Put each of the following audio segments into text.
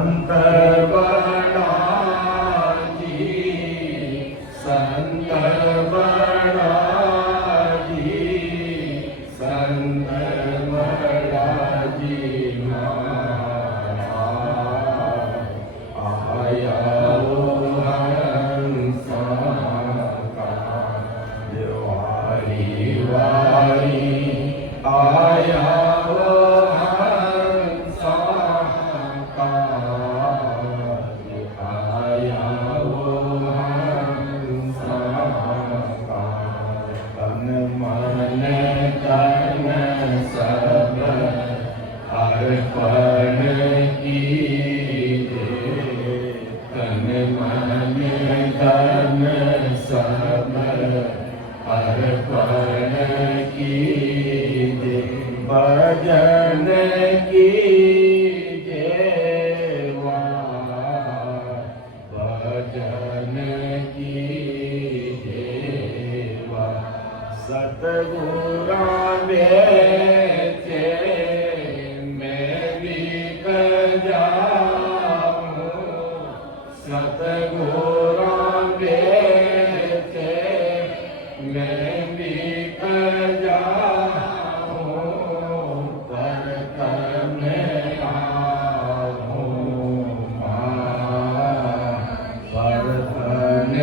संत बड़ा जी, संत बड़ा जी, संत बड़ा जी आया वो हंसा का वारी वारी आया वो हंसा का आया वो हंसा का तन मन तन सब अर्पण कीजे तन मन धन सब अर्पण कीजे भजन कीजे भजन कीजे सतगुरा बेचे मैं बिक जाऊं सतगुरा बेचे मैं बिक जाऊं तर तन आहूं पर तन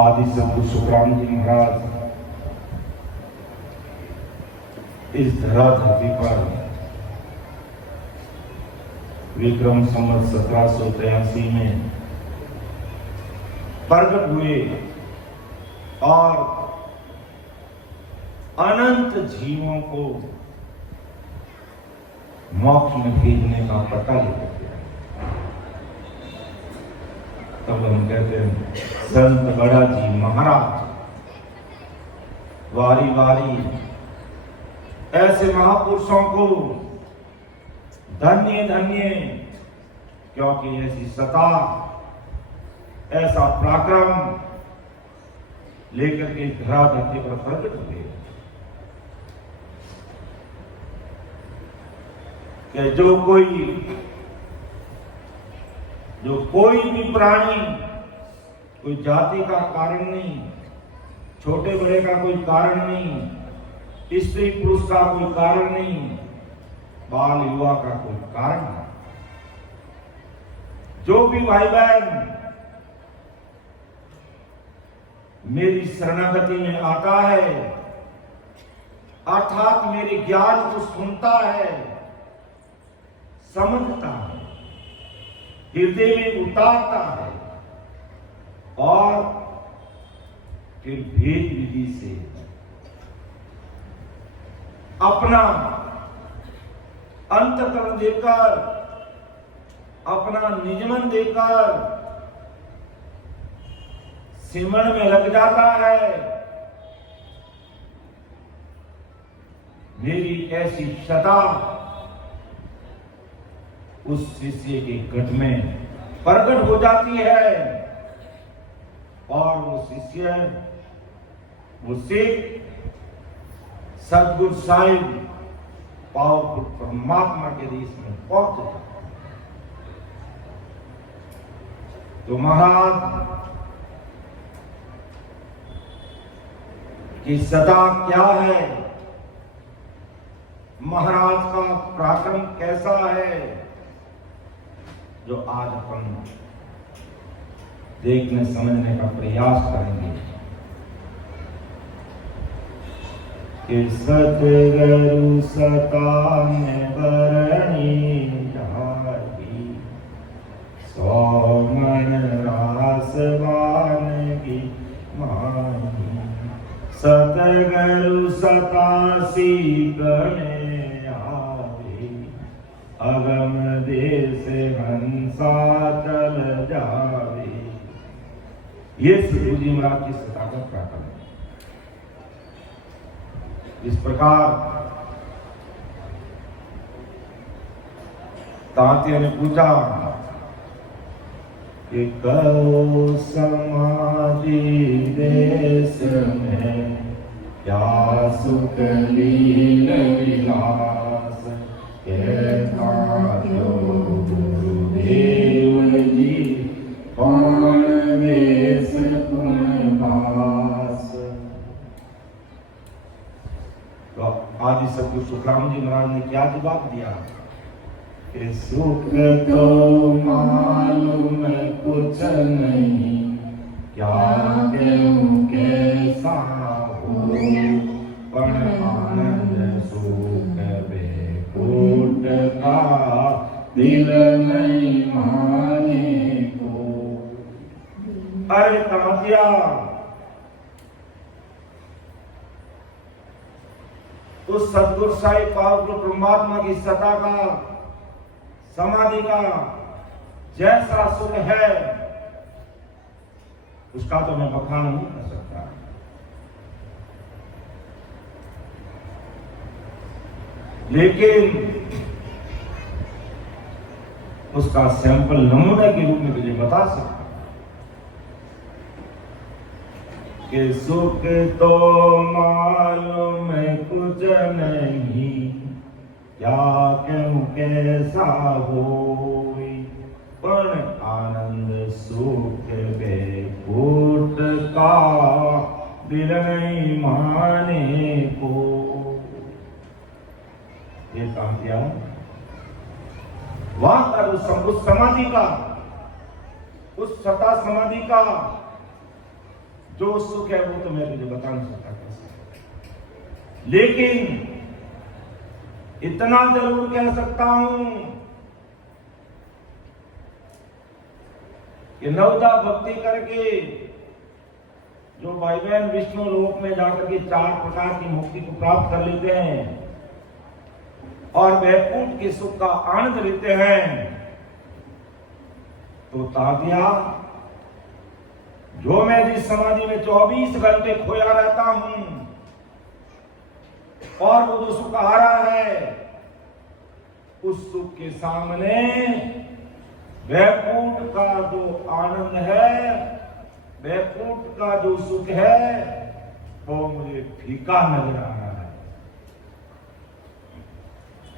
आदि सद्गुरु सुखराम जी महाराज इस धरा धरती पर विक्रम संवत 1783 में प्रकट हुए और अनंत जीवों को मोक्ष में भेजने का पता लेते तब हम कहते हैं संत बड़ा जी महाराज वारी वारी ऐसे महापुरुषों को धन्य धन्य, क्योंकि ऐसी सता, ऐसा पराक्रम लेकर के धरा धरती पर प्रकट हुए कि जो कोई भी प्राणी, कोई जाति का कारण नहीं, छोटे बड़े का कोई कारण नहीं, स्त्री पुरुष का कोई कारण नहीं, बाल युवा का कोई कारण नहीं, जो भी भाई बहन मेरी शरणागति में आता है, अर्थात मेरे ज्ञान को सुनता है, समझता है, हृदय में उतारता है और फिर भेद विधि से अपना अंतःकरण देकर, अपना निजमन देकर सिमरण में लग जाता है, मेरी ऐसी सदा उस शिष्य के गट में प्रकट हो जाती है और वो शिष्य, वो सिख सतगुरु साहिब पावरफुल परमात्मा के देश में पहुंच जाता है। तो महाराज की सदा क्या है, महाराज का पराक्रम कैसा है, जो आज अपन देखने समझने का प्रयास करेंगे। कि सतगुरु सता में बरणी जागी, सौ मन रासवान की माही, सतगुरु सतासी गणे आवे, अगम देश हंसा चल जावे। ये सतगुरु जी महाराज की सता का पराक्रम है। इस प्रकार तात्या ने पूछा कि कहो समाधि देश में क्या सुख लील विलास, कहता जो गुरुदेव जी कौन वेश गुण भास। तो आदि सतगुरु सुखराम जी महाराज ने क्या जवाब दिया कि सुख तो मालूम कुछ नहीं, क्या कहूँ कैसा हो, पण आनंद सुख बेकूट का दिल नहीं माने को। अरे तात्या, उस सतगुरु साहिब पावरफुल परमात्मा की सत्ता का, समाधि का जैसा सुख है, उसका तो मैं बखान नहीं कर सकता। लेकिन उसका सैंपल नमूने के रूप में तुझे बता सकता कि सुख तो मालूम कुछ नहीं, क्या कहूँ कैसा होई, पण आनंद सुख बेकूट का दिल नहीं माने को। ये काम किया वहां का उस समाधि का, उस सता समाधि का जो सुख है वो तो मैं तुझे बता नहीं सकता कैसे। लेकिन इतना जरूर कह सकता हूं कि नवदा भक्ति करके जो भाई बहन विष्णु लोक में जाकर के 4 प्रकार की मुक्ति को प्राप्त कर लेते हैं और वैकुंठ के सुख का आनंद लेते हैं, तो तात्या जो मैं जिस समाधि में 24 घंटे खोया रहता हूं, और वो जो सुख आ रहा है, उस सुख के सामने वैकुंठ का जो आनंद है, वैकुंठ का जो सुख है, वो मुझे फीका नजर आ रहा है।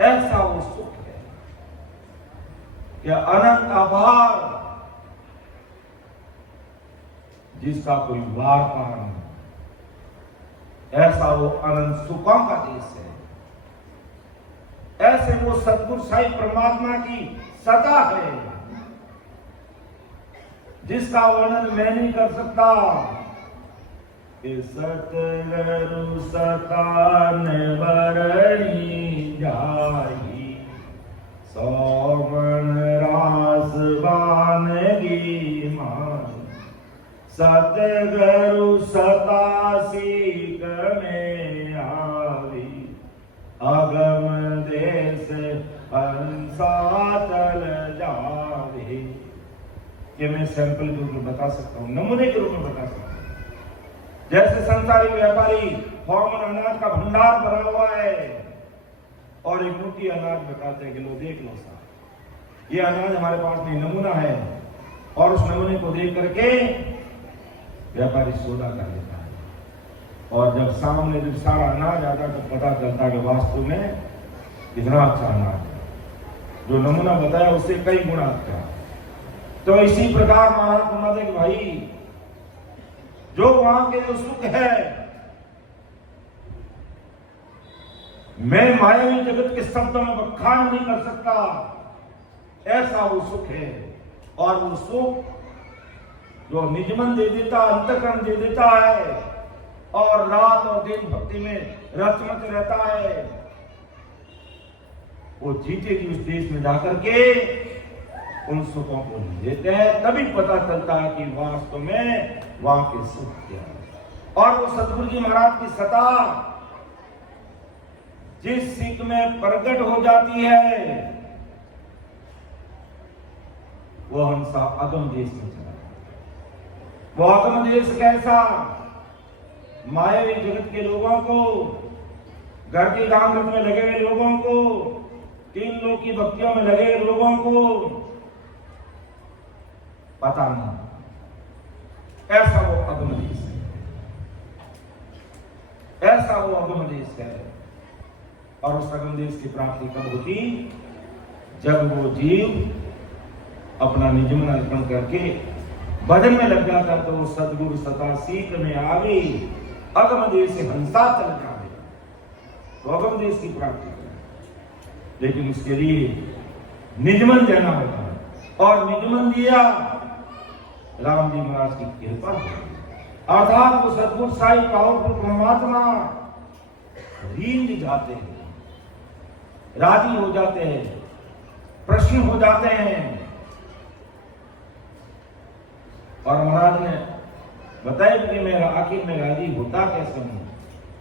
ऐसा वो सुख है कि अनंत आभार, जिसका कोई वार पार नहीं। ऐसा वो अनंत सुखों का देश है। ऐसे वो सतगुरु साईं परमात्मा की सत्ता है, जिसका वर्णन मैं नहीं कर सकता। सतगुरु सतान वरणी जाई, सौमन रास बानगी मान। सतगुरु सतासीक में आवी, अगम देश हंसा चल जावे। ये मैं सैंपल के रूप में बता सकता हूँ, नमूने के रूप में बता सकता हूँ। जैसे संसारी व्यापारी फॉर्मल अनाज का भंडार भरा हुआ है और एक मुट्ठी अनाज बताते हैं कि लो देख लो साहब, ये अनाज हमारे पास में नमूना है, और उस नमूने को देख करके व्यापारी सौदा कर लेता है। और जब सामने जब सारा अनाज आता है तो पता चलता है कि वास्तव में कितना अच्छा अनाज है, जो नमूना बताया उससे कई गुना अच्छा। तो इसी प्रकार महाराज फरमाते कि भाई, जो वहां के जो सुख है, मैं मायावी जगत के शब्दों में बखान नहीं कर सकता। ऐसा वो सुख है। और वो सुख जो निजमन दे देता, अंतःकरण दे देता है, और रात और दिन भक्ति में रचमच रहता है, वो जीते जी उस देश में जाकर के उन सुखों को लेते हैं। तभी पता चलता है कि वास्तव में वहां के सुख क्या है। और वो सतगुरु जी महाराज की सत्ता जिस सिख में प्रकट हो जाती है, वो हंसा अगम देश में चला। वो अगम देश कैसा? मायावी जगत के लोगों को, घर की कामरत में लगे हुए लोगों को, तीन लोग की भक्तियों में लगे हुए लोगों को पता नहीं। ऐसा वो अगम देश है, ऐसा वो अगम देश है। और उस अगम देश की प्राप्ति कब होती? जब वो जीव अपना निजमन अर्पण करके भजन में लग जाता, तो वो सतगुरु सता सीख में आवे, अगम देश से हंसा चल जावे, तो अगम देश की प्राप्ति करे। लेकिन उसके लिए निजमन देना होता है, और निजमन दिया राम जी महाराज की कृपा है। अर्थात वो सतगुरु साईं पावरफुल परमात्मा रींझ जाते हैं, राजी हो जाते हैं, प्रश्न हो जाते हैं। और महाराज ने बताया कि मैं आखिर में राजी होता कैसे हूं,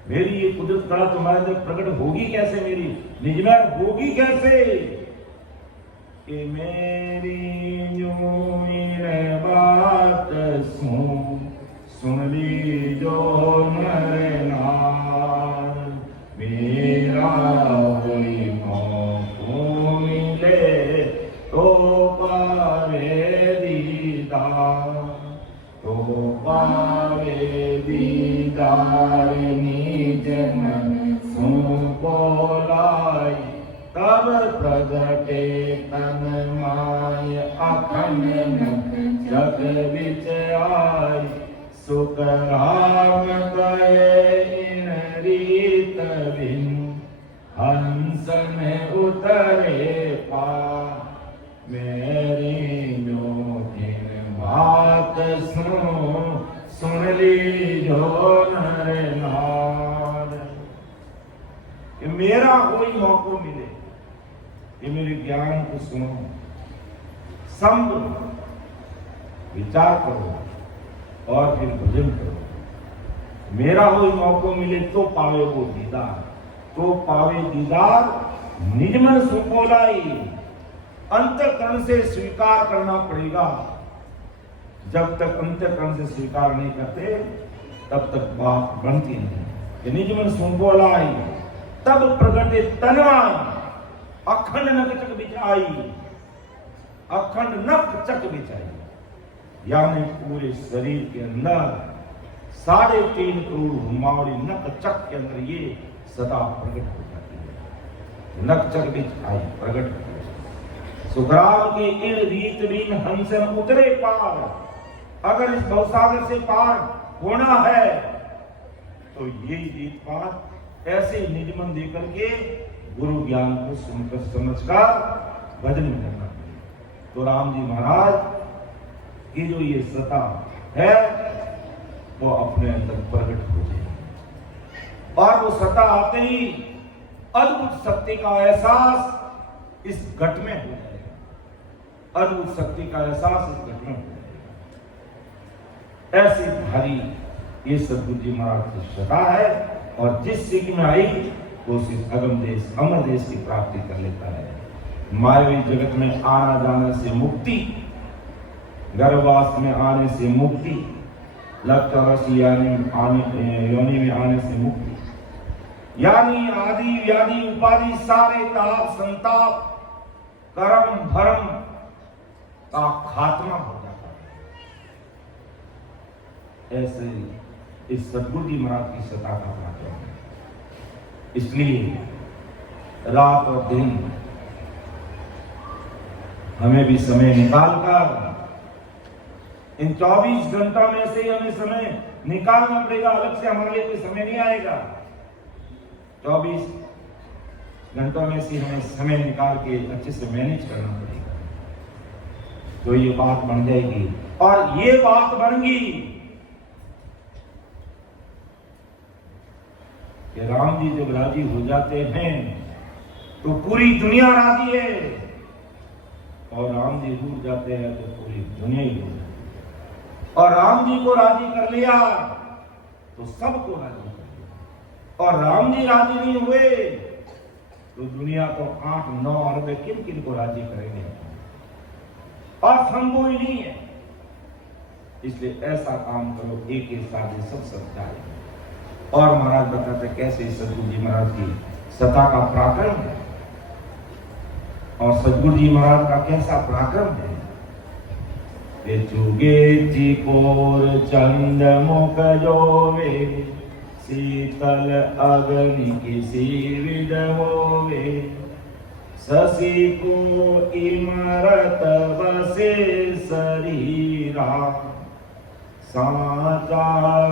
मेरी ये कुदरत कला तुम्हारे अंदर प्रकट होगी कैसे, मेरी निजमन होगी कैसे? कि मेरी जो बात सुन ली जो नर नार, मेरा हुई मौको मिले तो पावे दीदार, तो पावे दीदार निजन सुन बोलाई, तब प्रगटे तन माय अखंड जग विच आई, सुख राम गए इन रीत बिन, हंस में उतरे पा, मेरी जो दिन बात सुन ली जो नर नार। मेरा कोई मौका मिले कि मेरे ज्ञान को सुनो, समझो, विचार करो और फिर भजन करो। मेरा कोई मौका मिले तो पावे वो दीदार, तो पावे दीदार निजमन सुपोलाई। अंतःकरण से स्वीकार करना पड़ेगा। जब तक अंतःकरण से स्वीकार नहीं करते तब तक बात बनती नहीं। निजमन सुपोलाई तब प्रगटे तनवा अखंड नक चक बिछाई, अखंड नक चक बिछाई, यानी पूरे शरीर के अंदर 3.5 करोड़ हुमावड़ी नक चक के अंदर ये सदा प्रकट हो जाती है। नक चक बिछाई प्रकट हो, सुखराम के इन रीत रीन हंसन उतरे पार। अगर इस भवसागर से पार होना है तो यही रीत पार ऐसे निजमन देकर के गुरु ज्ञान को सुनकर समझकर भजन में करना पड़ेगा। तो राम जी महाराज की जो ये सत्ता है वो अपने अंदर प्रकट हो जाए और वो सत्ता आते ही अद्भुत शक्ति का एहसास इस घट में हो जाएगा। अद्भुत शक्ति का एहसास इस घट में हो जाएगा। ऐसी भारी ये सदगुरु जी महाराज की सत्ता है और जिस सिख में आई वो सिर्फ अगम देश अमर देश की प्राप्ति कर लेता है। मायावी जगत में आना जाने से मुक्ति, गर्भवास में आने से मुक्ति, योनि में आने से मुक्ति, यानी आदि व्याधि उपाधि सारे ताप संताप कर्म भरम का खात्मा हो जाता है। ऐसे इस सदगुरु जी महाराज की सत्ता का पराक्रम है। इसलिए रात और दिन हमें भी समय निकालकर इन 24 घंटा में से हमें समय निकालना पड़ेगा। अलग से हमारे लिए कोई समय नहीं आएगा। 24 घंटों में से हमें समय निकाल के अच्छे से मैनेज करना पड़ेगा तो ये बात बन जाएगी। और ये बात बन गई कि राम जी जब राजी हो जाते हैं तो पूरी दुनिया राजी है और राम जी दूर जाते हैं तो पूरी दुनिया ही हो जाती है। और राम जी को राजी कर लिया तो सबको राजी कर लिया। और राम जी राजी नहीं हुए तो दुनिया तो 8-9 अरब किन किन को राजी करेंगे और संभव ही नहीं है। इसलिए ऐसा काम करो एक ही साथ सब जाए। और महाराज बताते कैसे सदगुरु जी महाराज की सत्ता का पराक्रम है और सदगुरु जी महाराज का कैसा पराक्रम है। चुगे चिकोर चंद मुख जोवे, शीतल अग्नि किसी विद होवे, शशि को इमरत बसे शरीरा, साचा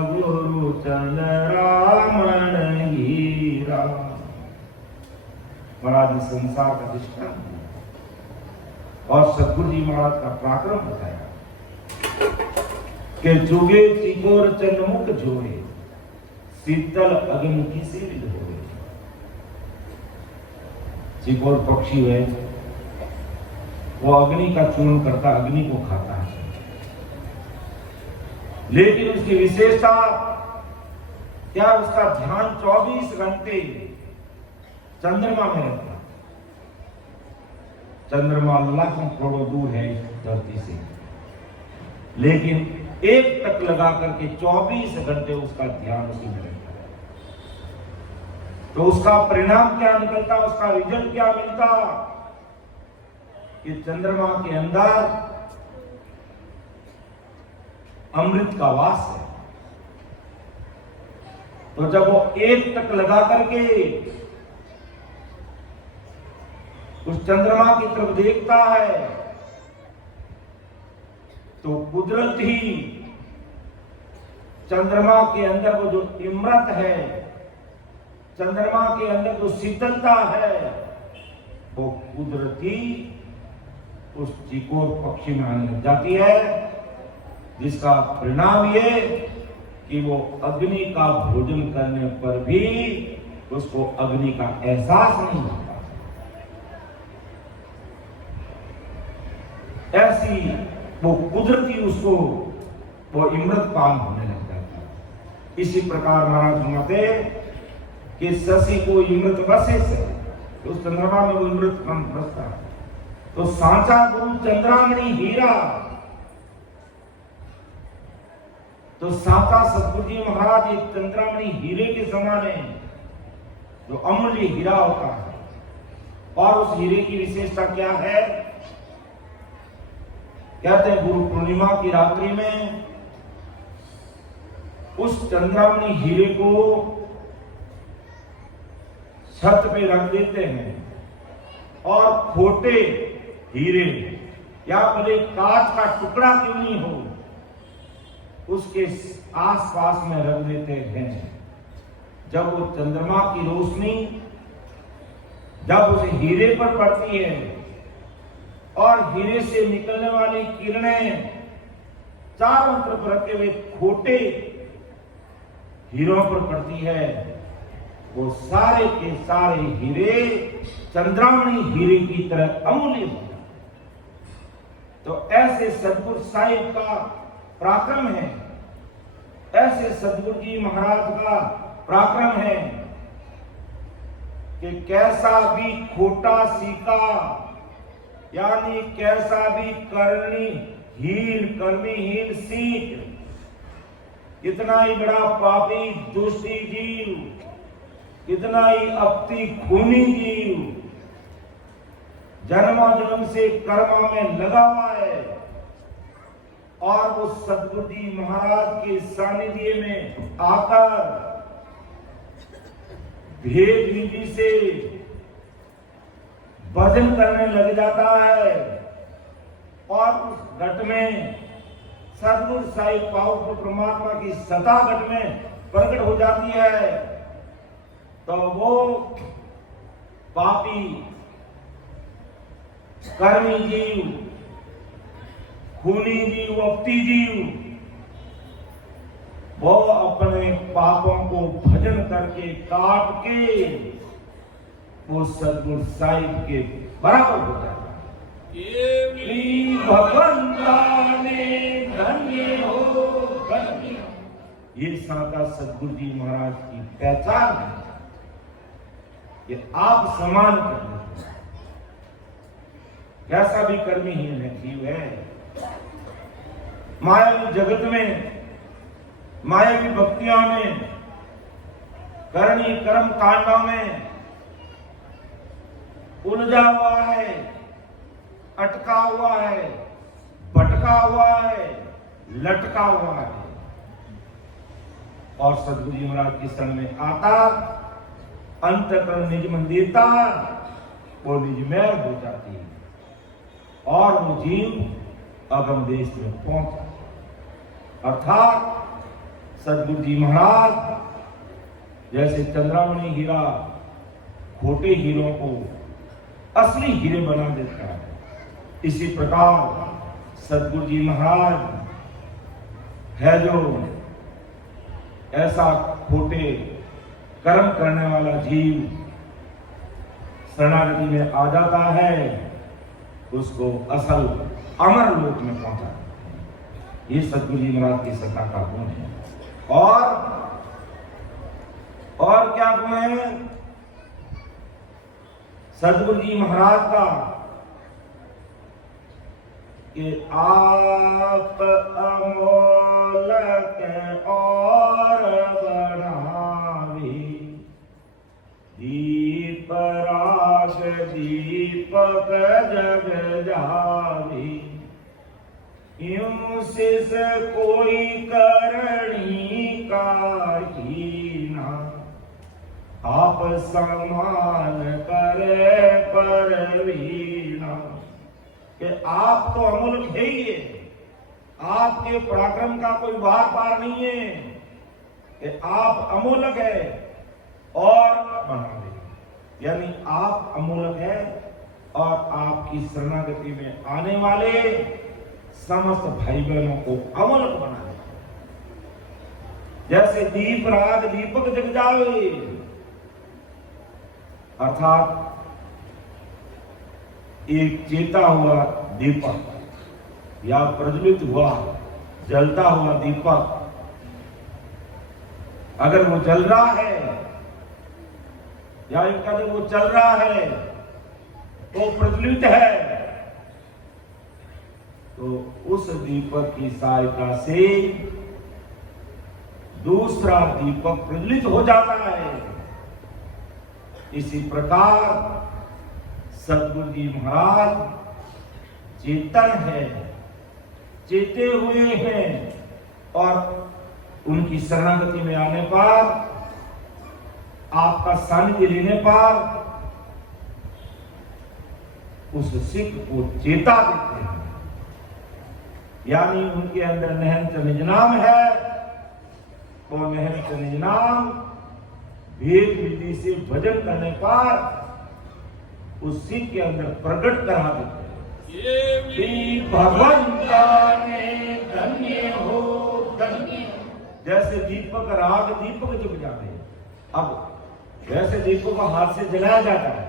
गुरु चंद रामन हीरा। महाराज संसार का दृष्टांत और सदगुरु जी महाराज का पराक्रम बताया कि जुगे चिकोर चंद्रमुख जोड़े, शीतल अग्नि की से विद होवे। चिकोर पक्षी है वो अग्नि का चूर्ण करता, अग्नि को खाता है, लेकिन उसकी विशेषता क्या, उसका ध्यान 24 घंटे चंद्रमा में रहता है। चंद्रमा लाखों करोड़ों दूर है धरती से, लेकिन एक तक लगा करके 24 घंटे उसका ध्यान उसी में रहता है। तो उसका परिणाम क्या निकलता, उसका रिजल्ट क्या मिलता कि चंद्रमा के अंदर अमृत का वास है। तो जब वो एक तक लगा करके उस चंद्रमा की तरफ देखता है तो कुदरत ही चंद्रमा के अंदर वो जो इमरत है, चंद्रमा के अंदर जो शीतलता है, वो कुदरती उस चिकोर पक्षी में आने लग जाती है, जिसका परिणाम ये कि वो अग्नि का भोजन करने पर भी उसको अग्नि का एहसास नहीं होता। ऐसी वो कुदरती उसको वो इमृत पान होने लग जाता है। इसी प्रकार महाराज सुनाते कि शशि को इमृत बसे से, तो उस चंद्रमा में वो इमृत पान बसता है। तो सांचा गुरु चंद्रामणि हीरा, तो सांचा सतगुरु जी महाराज एक चंद्रामणि हीरे के समान है। जो अमूल्य हीरा होता है। और उस हीरे की विशेषता क्या है? कहते हैं गुरु पूर्णिमा की रात्रि में उस चंद्रामणि हीरे को छत पे रख देते हैं और खोटे हीरे या भले कांच का टुकड़ा क्यों नहीं हो उसके आसपास में रख देते हैं। जब वो चंद्रमा की रोशनी जब उस हीरे पर पड़ती है और हीरे से निकलने वाली किरणें चारों तरफ रखे हुए खोटे हीरों पर पड़ती है, वो सारे के सारे हीरे चंद्रामणि हीरे की तरह अमूल्य हो जाते। तो ऐसे सदगुरु साहिब का पराक्रम है, ऐसे सदगुरु जी महाराज का पराक्रम है कि कैसा भी खोटा सीका यानी कैसा भी कर्मीहीन सीख, कितना ही बड़ा पापी दुष्टी जीव, कितना ही अपती खूनी जीव जन्म से कर्म में लगा हुआ है और वो सदगुरु जी महाराज के सानिध्य में आकर भेद विधि से भजन करने लग जाता है और उस घट में सदगुरु साहिब पावरफुल परमात्मा की सत्ता घट में प्रकट हो जाती है। तो वो पापी कर्मी जीव, खूनी जीव, अपती जीव, वो अपने पापों को भजन करके काट के वो सदगुरु साहिब के बराबर हो जाता है। भगवंता ने धन्य हो धन्य, ये सादा सदगुरु जी महाराज की पहचान है कि आप समान कर कैसा भी कर्मीहीन है जीव है, मायावी जगत में मायावी भक्तियों में करनी कर्म कांडों में उलझा हुआ है, अटका हुआ है, भटका हुआ है, लटका हुआ है और सदगुरु जी महाराज की शरण में आता अंतःकरण निज मन देता, वो निजमैल हो जाती है और वो जीव अगम देश में पहुंचा। अर्थात सदगुरु जी महाराज जैसे चंद्रामणि हीरा खोटे हीरों को असली हीरे बना देता है, इसी प्रकार सदगुरु जी महाराज है जो ऐसा खोटे कर्म करने वाला जीव शरणागति में आ जाता है, उसको असल अमर लोक में पहुंचा। ये सदगुरु जी महाराज की सत्ता का गुण है। और क्या गुण है सदगुरु जी महाराज का कि आप अमोलक और बढ़ावी, दीप राग दीपक जग जावी, यूं सिस कोई करणी काहीना, आप समान करे परवीना। कि आप तो अमूल्य है ही है, आपके पराक्रम का कोई वार पार नहीं है कि आप अमूल्य है और बना दे, यानी आप अमूल्य है और आपकी शरणागति में आने वाले समस्त भाई बहनों को अमूल्य बना दे। जैसे दीप राग दीपक जग जावे, अर्थात एक चेता हुआ दीपक या प्रज्वलित हुआ जलता हुआ दीपक अगर वो जल रहा है या अगर वो चल रहा है तो प्रज्वलित है, तो उस दीपक की सहायता से दूसरा दीपक प्रज्वलित हो जाता है इसी प्रकार सदगुरु जी महाराज चेतन है, चेते हुए हैं और उनकी शरणागति में आने पर, आपका सानिध्य लेने पर उस सिख को चेता देते हैं। यानी उनके अंदर नहंत निज नाम है, और नहंत निज नाम भेद विधि से भजन करने पर उस सिख के अंदर प्रकट करा देते हैं। भगवान जाने धन्य हो धन्य। जैसे दीपक राग दीपक जब जाते, अब वैसे दीपक को हाथ से जलाया जाता है,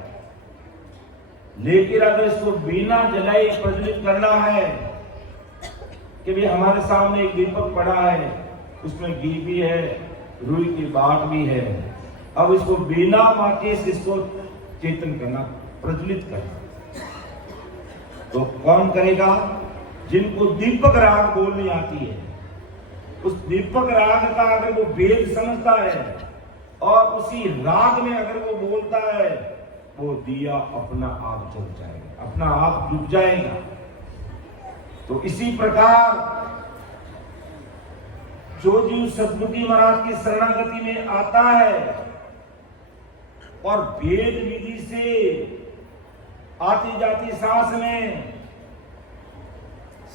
लेकिन अगर इसको बिना जलाए प्रज्वलित करना है कि भी हमारे सामने एक दीपक पड़ा है, उसमें घी भी है, रुई की बाट भी है, अब इसको बिना माचिस इसको चेतन करना, प्रज्वलित करना, तो कौन करेगा? जिनको दीपक राग बोलनी आती है, उस दीपक राग का अगर वो वेद समझता है और उसी राग में अगर वो बोलता है, वो दिया अपना आप जल जाएगा, अपना आप बुझ जाएगा। तो इसी प्रकार जो जीव सदगुरु जी महाराज की शरणागति में आता है और वेद विधि से आती जाती सांस में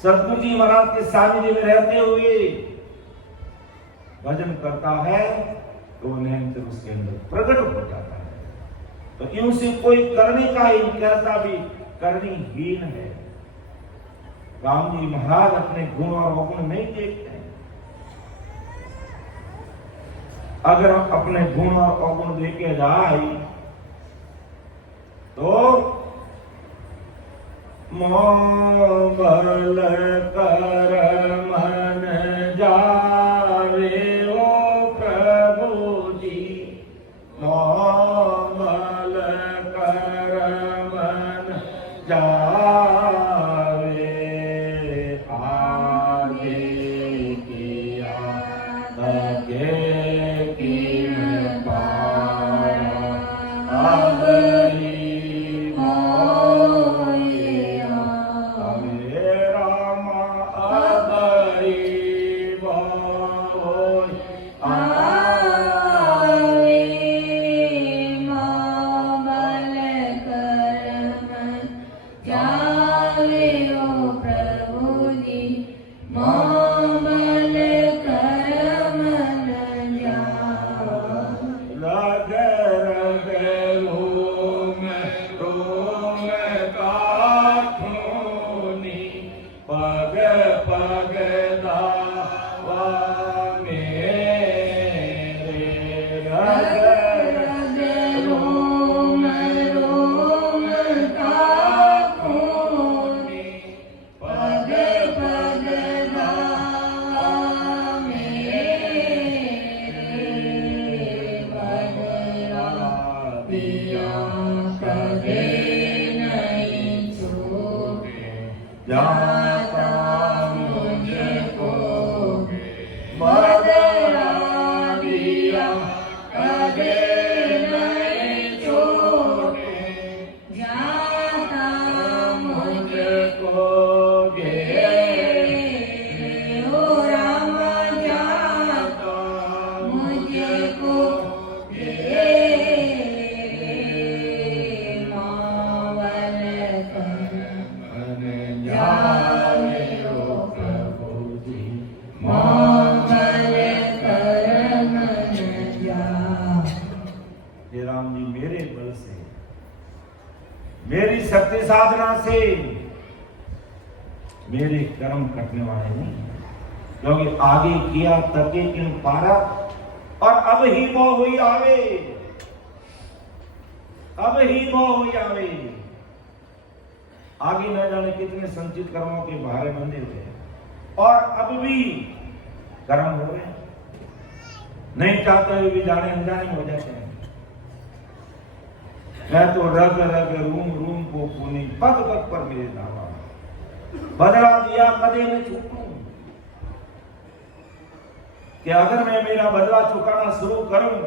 सदगुरु जी महाराज के सानिध्य में रहते हुए भजन करता है, तो निरंतर उसके अंदर प्रकट हो जाता है। तो यूं से कोई करने का ही कहता भी करनीहीन है। राम जी महाराज अपने गुण और अवगुण नहीं देखते हैं। अगर हम अपने गुण और अवगुण देखे जाए तो मोबल कर मन जावे ओ प्रभु जी, मोबल कर मन जावे, आगे किया आगे की पाया, मेरी शक्ति साधना से मेरे कर्म कटने वाले नहीं, क्योंकि आगे किया तके किन पारा, और अब ही मोह हुई आवे, अब ही मोह हुई आवे। आगे न जाने कितने संचित कर्मों के भारे मंदिर थे, और अब भी कर्म हो रहे हैं, नहीं चाहते हुए भी जाने अनजाने हो जाते हैं। मैं तो रग रग रूम रूम को पुनी पग पग पर मेरे धावा, बदला दिया कदे में छूटूं, कि अगर मैं मेरा बदला चुकाना शुरू करूं,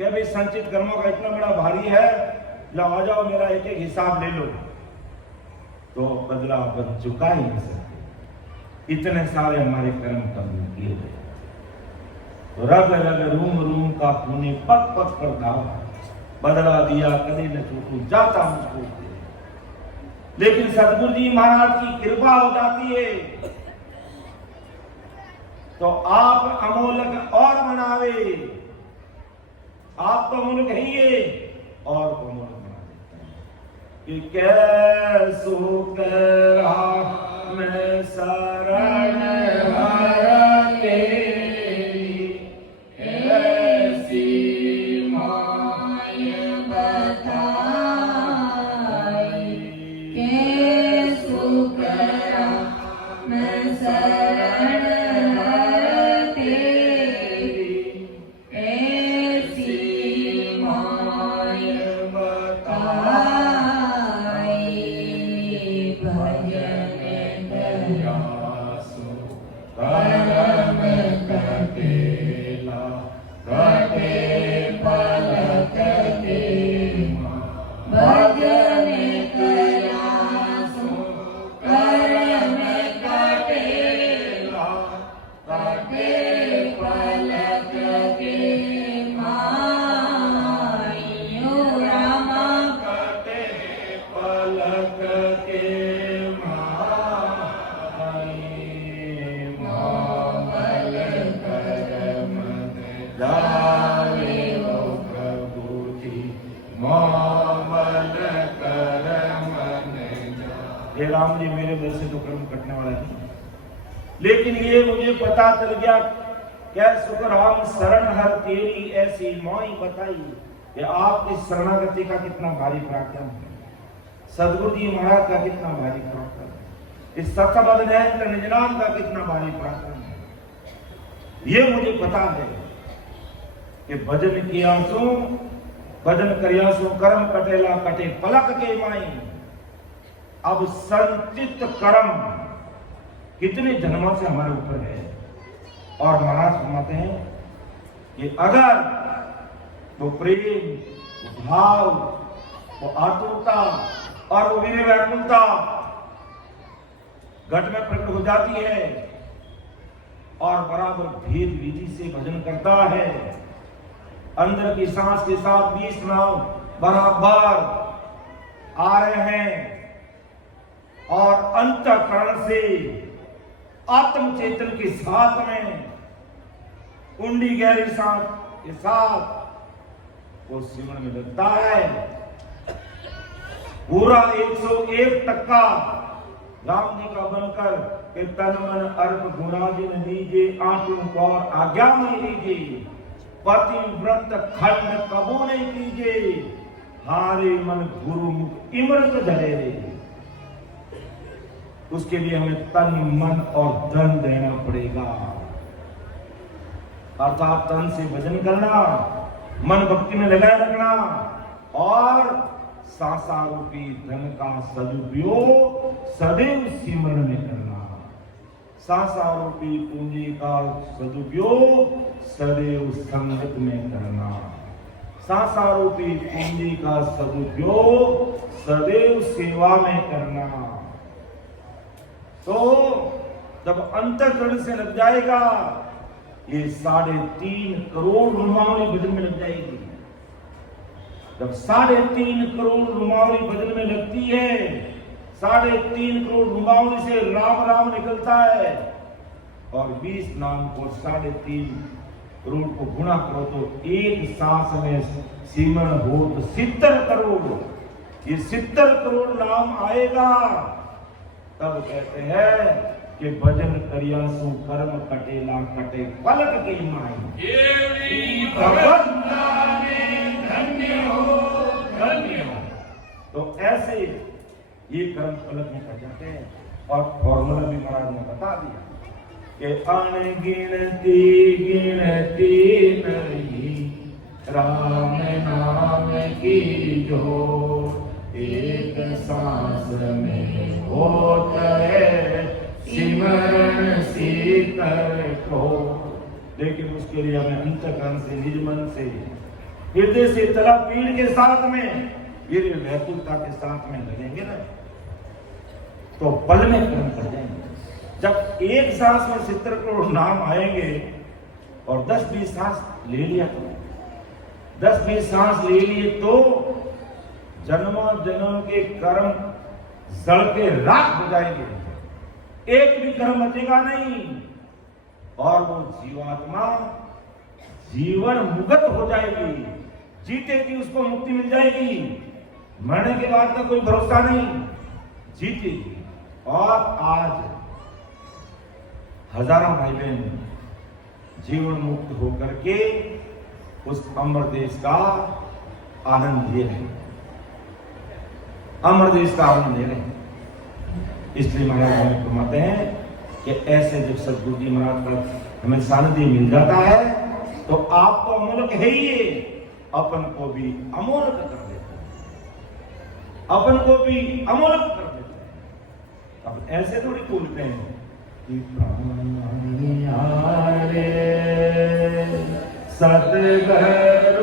कि भाई संचित कर्मों का इतना बड़ा भारी है, लो आ जाओ मेरा एक एक हिसाब ले लो, तो बदला अपन चुका ही नहीं सकते। इतने सारे हमारे कर्म कर्म किए गए, तो रग रग रूम रूम का पुण्य पक पक कर दावा, बदला दिया कदे न चूकू जाता मुझको। लेकिन सदगुरु जी महाराज की कृपा हो जाती है तो आप अमोलक और बनावे, आप तो मुल्क ही है और को मुल्क बना देते हैं कि कैसो करा मैं शरण हर तेरी, ऐसी माय बताई, कैसो करा मैं शरण राम जी मेरे दिल से तो कर्म कटने वाला नहीं, लेकिन ये मुझे पता चल गया क्या शुक्र राम शरण हर तेरी ऐसी मोई बताई कि आपकी शरणागति का कितना भारी पराक्रम है, सदगुरु जी महाराज का कितना भारी पराक्रम है, इस सत्सबद निजनाम का कितना भारी पराक्रम है। ये मुझे पता है कि भजन कियासो भजन करियासो कर्म कटेला कटे पलक के माई। अब संचित कर्म कितने जन्मों से हमारे ऊपर है, और महाराज फरमाते हैं कि अगर वो प्रेम, वो भाव, वो आतुरता और वो वीर व्याकुलता घट में प्रकट हो जाती है और बराबर भेद विधि से भजन करता है, अंदर की सांस के साथ 20 नाव बराबर आ रहे हैं और अंतःकरण से आत्म चेतन के साथ में कुंडी गहरी सांस के साथ वो सिमरन में लगता है, पूरा 101% राम जी का बनकर कि तन मन अर्प गुना जिन दीजिए, आंखों को और आज्ञा में लीजिए, पति व्रत खंड कबू नहीं कीजिए, हारे मन गुरु मुख इमृत धरे रे। उसके लिए हमें तन मन और धन देना पड़ेगा, अर्थात तन से भजन करना, मन भक्ति में लगाए रखना और सांसारूपी धन का सदुपयोग सदैव सिमरन में करना, सांसारूपी पूंजी का सदुपयोग सदैव संगत में करना, सांसारूपी पूंजी का सदुपयोग सदैव सेवा में करना। तो जब अंतःकरण से लग जाएगा ये 3.5 करोड़ रुमावली भजन में लग जाएगी। जब 3.5 करोड़ रुमावली भजन में लगती है, 3.5 करोड़ रुमावली से राम राम निकलता है और 20 नाम को 3.5 करोड़ को गुणा करो तो एक सांस में सिमरन हो तो 70 करोड़, ये 70 करोड़ नाम आएगा। तब कहते हैं कि भजन करियासु कर्म कटेला कटे पलक के माई। धन्य हो धन्य हो। तो ऐसे ये कर्म पलक में कट जाते हैं और फॉर्मूला भी महाराज ने बता दिया कि अनगिनती गिनती नहीं राम नाम की जो एक सांस में होता है सिमरन सीकर को। लेकिन उसके लिए हमें अंतःकरण से निज मन से हृदय से तला पीड़ के साथ में, फिर व्याकुलता के साथ में लगेंगे ना, तो पल में कर्म कर जाएंगे। जब एक सांस में 70 करोड़ नाम आएंगे और 10-20 सांस ले लिया, तो 10-20 सांस ले लिए तो जन्मों जन्म के कर्म सड़ के राख हो जाएंगे, एक भी कर्म बचेगा नहीं, और वो जीवात्मा जीवन मुक्त हो जाएगी, जीते जी उसको मुक्ति मिल जाएगी, मरने के बाद का कोई भरोसा नहीं, जीतेगी। और आज हजारों भाई बहन जीवन मुक्त होकर के उस अमर देश का आनंद ले रहे हैं, अमर देश का आनंद ले रहे हैं। इसलिए महाराज हमें फरमाते हैं कि ऐसे जब सदगुरु जी महाराज का हमें सानिध्य मिल जाता है तो आपको अमोलक है ही, अपन को भी अमोलक कर देता है, अपन को भी अमोलक कर देता है। अब ऐसे थोड़ी बोलते हैं कि सतगुरु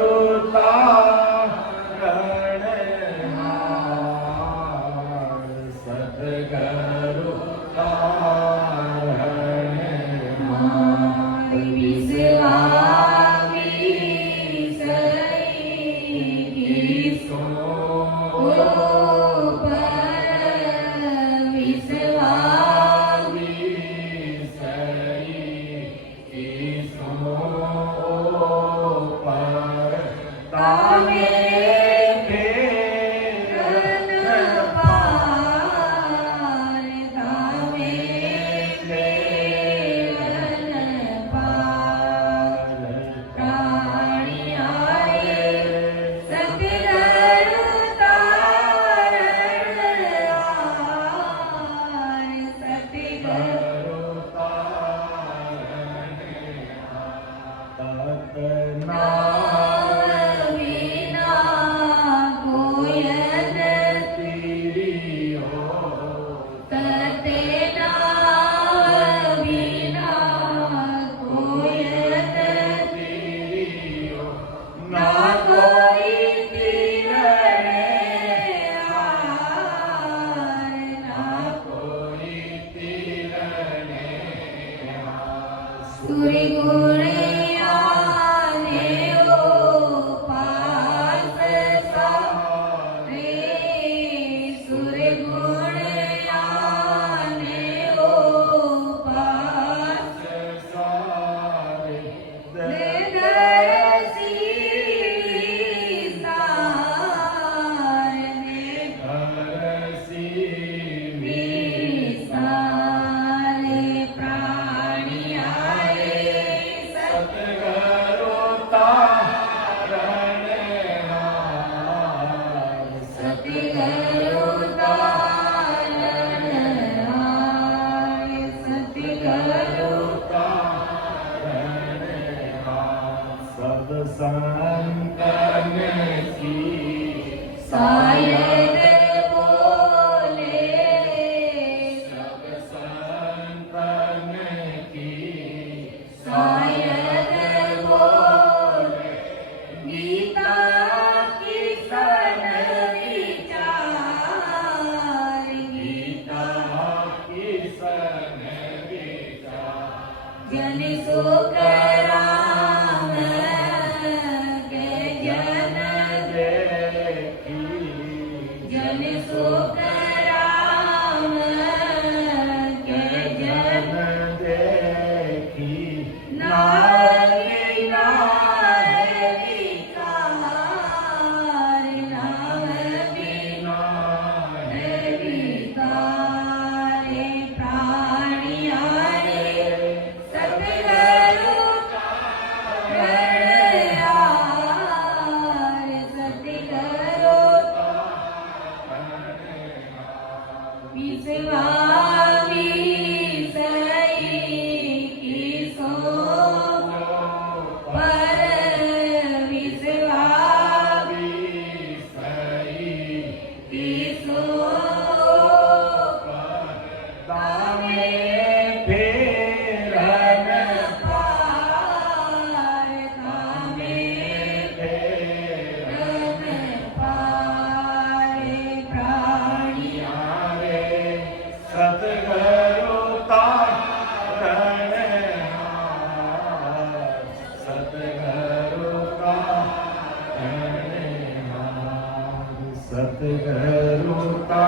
सतगरुता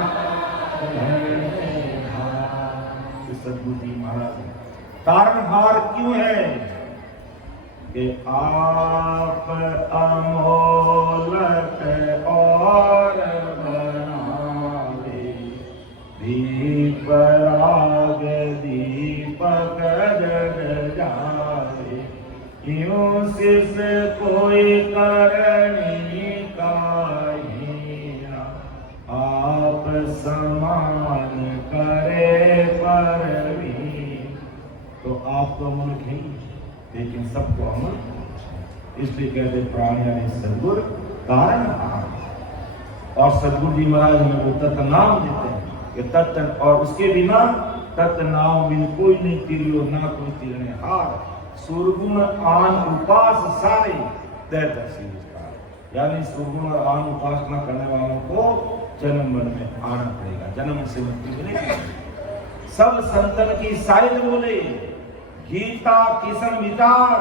सदगुरु जी महाराज तारणहार क्यों है कि आप अमोलक और बनावे दीप राग दीपक जग जावे यूं सिस कोई करनी काहीना आप समान करे परवी तो आप तो अमर नहीं लेकिन सबको अमर इसलिए कहते प्राणिया ने सदगुरु तारणहार और सदगुरु जी महाराज हमें वो तत्व नाम देते हैं कि तत्व और उसके बिना तत्व नाम बिन कोई नहीं तिरियो ना कोई तिरने हार सुरगुण आन उपास सारे दैतसी यानी सुरगुण और आन उपासना करने वालों को जन्म मरण में आना पड़ेगा जन्म से मुक्ति मिलेगी सब संतन की साहित्य बोले गीता किसन विचार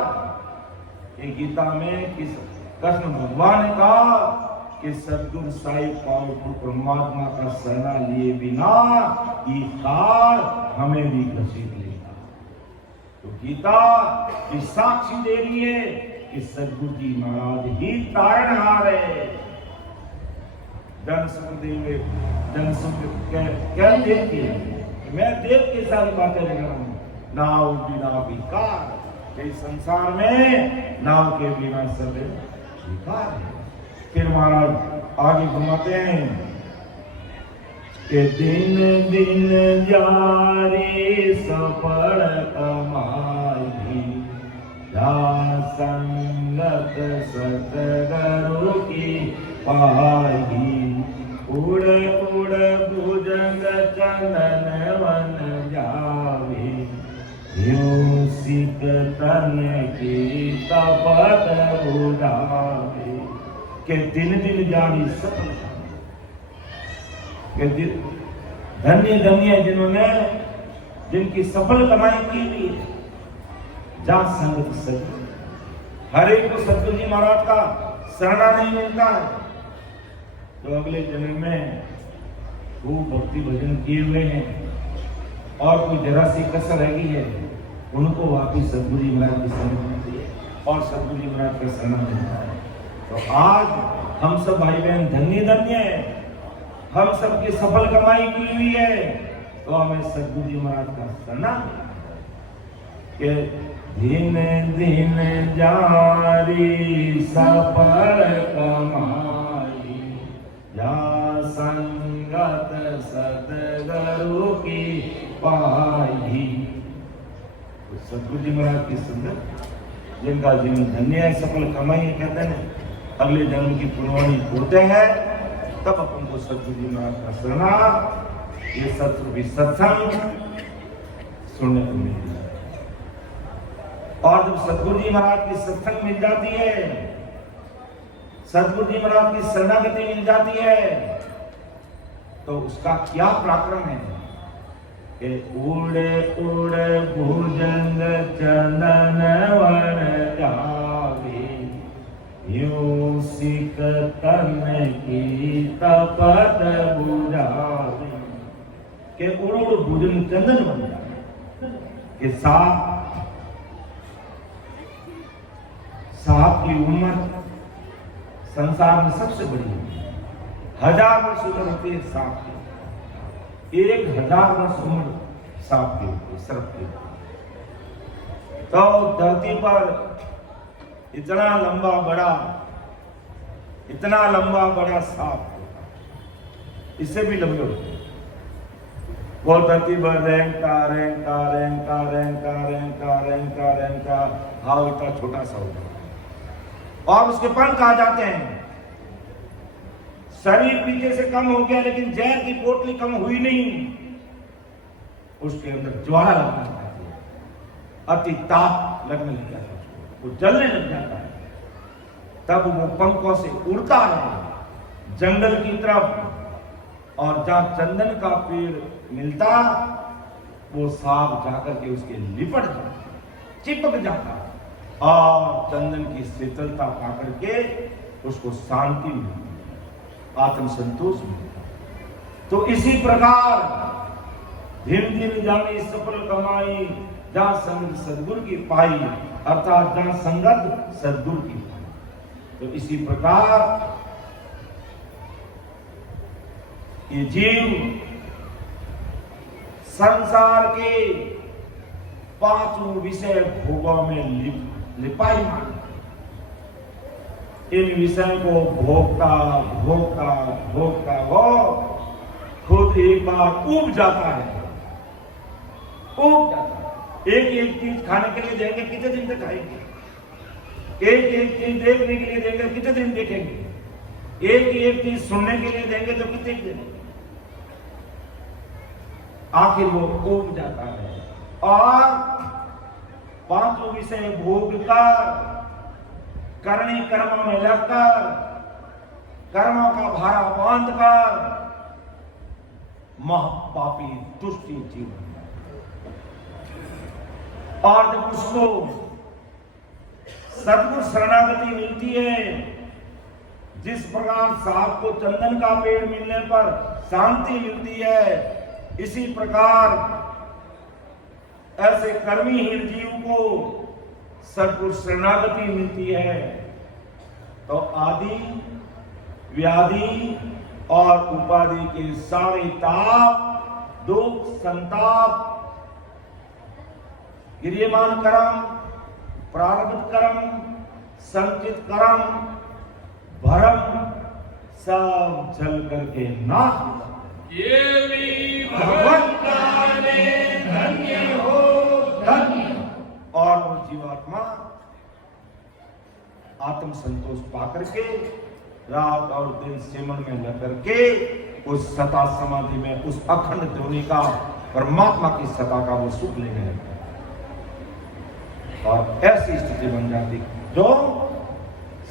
ये गीता में किस कृष्ण भगवान ने कहा कि सदगुरु साई पावरफुल परमात्मा का सहारा लिए बिना ये कार हमें भी घसीट लेगा तो गीता की साक्षी दे रही है कि सदगुरु जी महाराज ही तारणहार है धन सुख क्या देखती है मैं देव के सारी बातें लगा रहा हूं नाव बिना विकार इस संसार में नाव के बिना सब विकार है फिर महाराज आगे घुमाते हैं कि दिन दिन जारी सफल कमाई जा संगत सतगुरु की पाई उड़ उड़ भुजंग चंदन वन जावे यूं सिक तन की तपत बुढ़ावे के दिन दिन जानी सफल के दिन धन्य धन्य जिन्होंने जिनकी सफल कमाई की हुई है जा संगत सदगुरु हर एक को सदगुरु जी महाराज का शरणा नहीं मिलता है तो अगले जन्म में खूब भक्ति भजन किए हुए हैं और कोई जरा सी कसर रह गई है उनको वापिस सदगुरु जी महाराज की शरण मिलती है और सदगुरु जी महाराज का शरण मिलता है तो आज हम सब भाई बहन धन्य धन्य है हम सबकी सफल कमाई की हुई है तो हमें सदगुरु जी महाराज का शरण के दिन दिन जारी सफल कमाई या संगत सतगुरु की पाई सतगुरु जी महाराज की सुंदर जिनका जीवन धन्य है सफल कमाई है कहते हैं अगले जन्म की पुनवानी होते हैं तब अपन को सतगुरु जी महाराज का शरणा ये सत्संग भी सत्संग सुनने को मिलती है और जब सतगुरु जी महाराज की सत्संग मिल जाती है सतगुरु जी महाराज की शरणागति मिल जाती है तो उसका क्या पराक्रम है कि उड़े उड़े भुजंग चंदन वन जावे यूं सिक तन की तपत बुझावे के उड़ उड़ भुजंग चंदन बन जावे के सांप की उम्र संसार में सबसे बड़ी है 1000 वर्ष उम्र होती है सांप की 1000 वर्ष उम्र सांप की होती है सर्प की तो धरती पर इतना लंबा बड़ा सांप इससे भी लंबे होते हैं वो धरती पर रेंगता हाव इतना छोटा सा होता है और उसके पंख आ जाते हैं शरीर पीछे से कम हो गया लेकिन जहर की पोटली कम हुई नहीं उसके अंदर ज्वाला लगने लगती है अति ताप लगने लग जाता है वो जलने लग जाता है तब वो पंखों से उड़ता है जंगल की तरफ और जहां चंदन का पेड़ मिलता वो सांप जाकर के उसके लिपट जाता चिपक जाता और चंदन की शीतलता पाकर के उसको शांति मिलती आत्म संतोष मिलता। तो इसी प्रकार धीम धीम जानी सफल कमाई, जहां संग सदगुरु की पाई, अर्थात जहां संगत सदगुरु की पाई। तो इसी प्रकार ये जीव संसार के पांचों विषय भोगों में लिपाई मान, इन विषय को भोगता भोगता भोगता वो खुद एक बार ऊब जाता है, ऊब जाता है। एक एक चीज खाने के लिए देंगे, कितने दिन तक खाएंगे? एक एक चीज देखने के लिए देंगे, कितने दिन देखेंगे? एक एक चीज सुनने के लिए देंगे तो कितने दिन? आखिर वो ऊब जाता है और पांचों विषय भोग कर करनी कर्म में लगकर कर्मों का भारा बांध कर महापापी दुष्टी जीवन, और जब उसको सद्गुरु शरणागति मिलती है, जिस प्रकार सांप को चंदन का पेड़ मिलने पर शांति मिलती है, इसी प्रकार ऐसे कर्मीहीन जीव को सद्गुरु शरणागति मिलती है तो आदि व्याधि और उपाधि के सारे ताप, दुख, संताप, गिरियमान कर्म, प्रारब्ध कर्म, संचित कर्म, भरम सब जल करके नाश हो जाता है। ये भी भगवंता ने धन्य हो धन्य। और वो जीवात्मा आत्म संतोष पाकर के रात और दिन सिमरन में लग करके उस सता समाधि में, उस अखंड ध्वनि का, परमात्मा की सता का वो सुख लेने लगता है। और ऐसी स्थिति बन जाती जो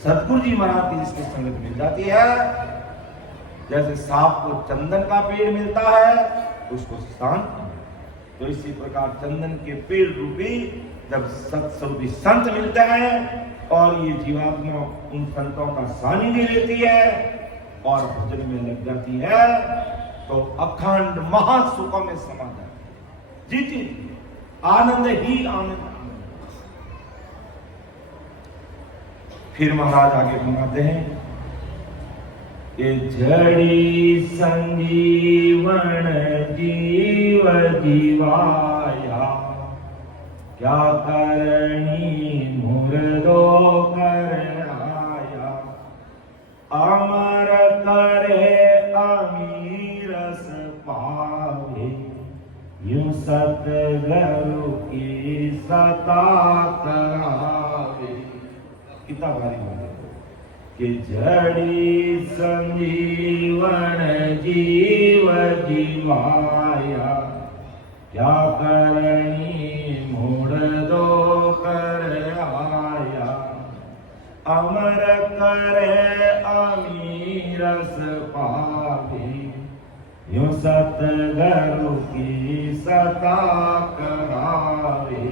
सतगुरु जी महाराज की जिसकी संगत मिल जाती है, जैसे सांप को चंदन का पेड़ मिलता है उसको शांति, तो इसी प्रकार चंदन के पेड़ रूपी जब सत्संगी संत मिलते हैं और ये जीवात्मा उन संतों का सानिध्य लेती है और भजन में लग जाती है, तो अखंड महासुखों में समा जाती है। जी आनंद ही आनंद। फिर महाराज आगे फरमाते हैं, ये जड़ी संजीवन जीव जीवाया, क्या करनी मुर्दो कर आया, अमर करे अमीरस पावे, यूं सतगुरु की सता करावे। कितना भारी बात है कि जड़ी संजीवन जीव जीवाया, क्या करनी मोड़ दो कर आया, अमर करे अमीरस पावे, यूं सतगुरु की सता करावे।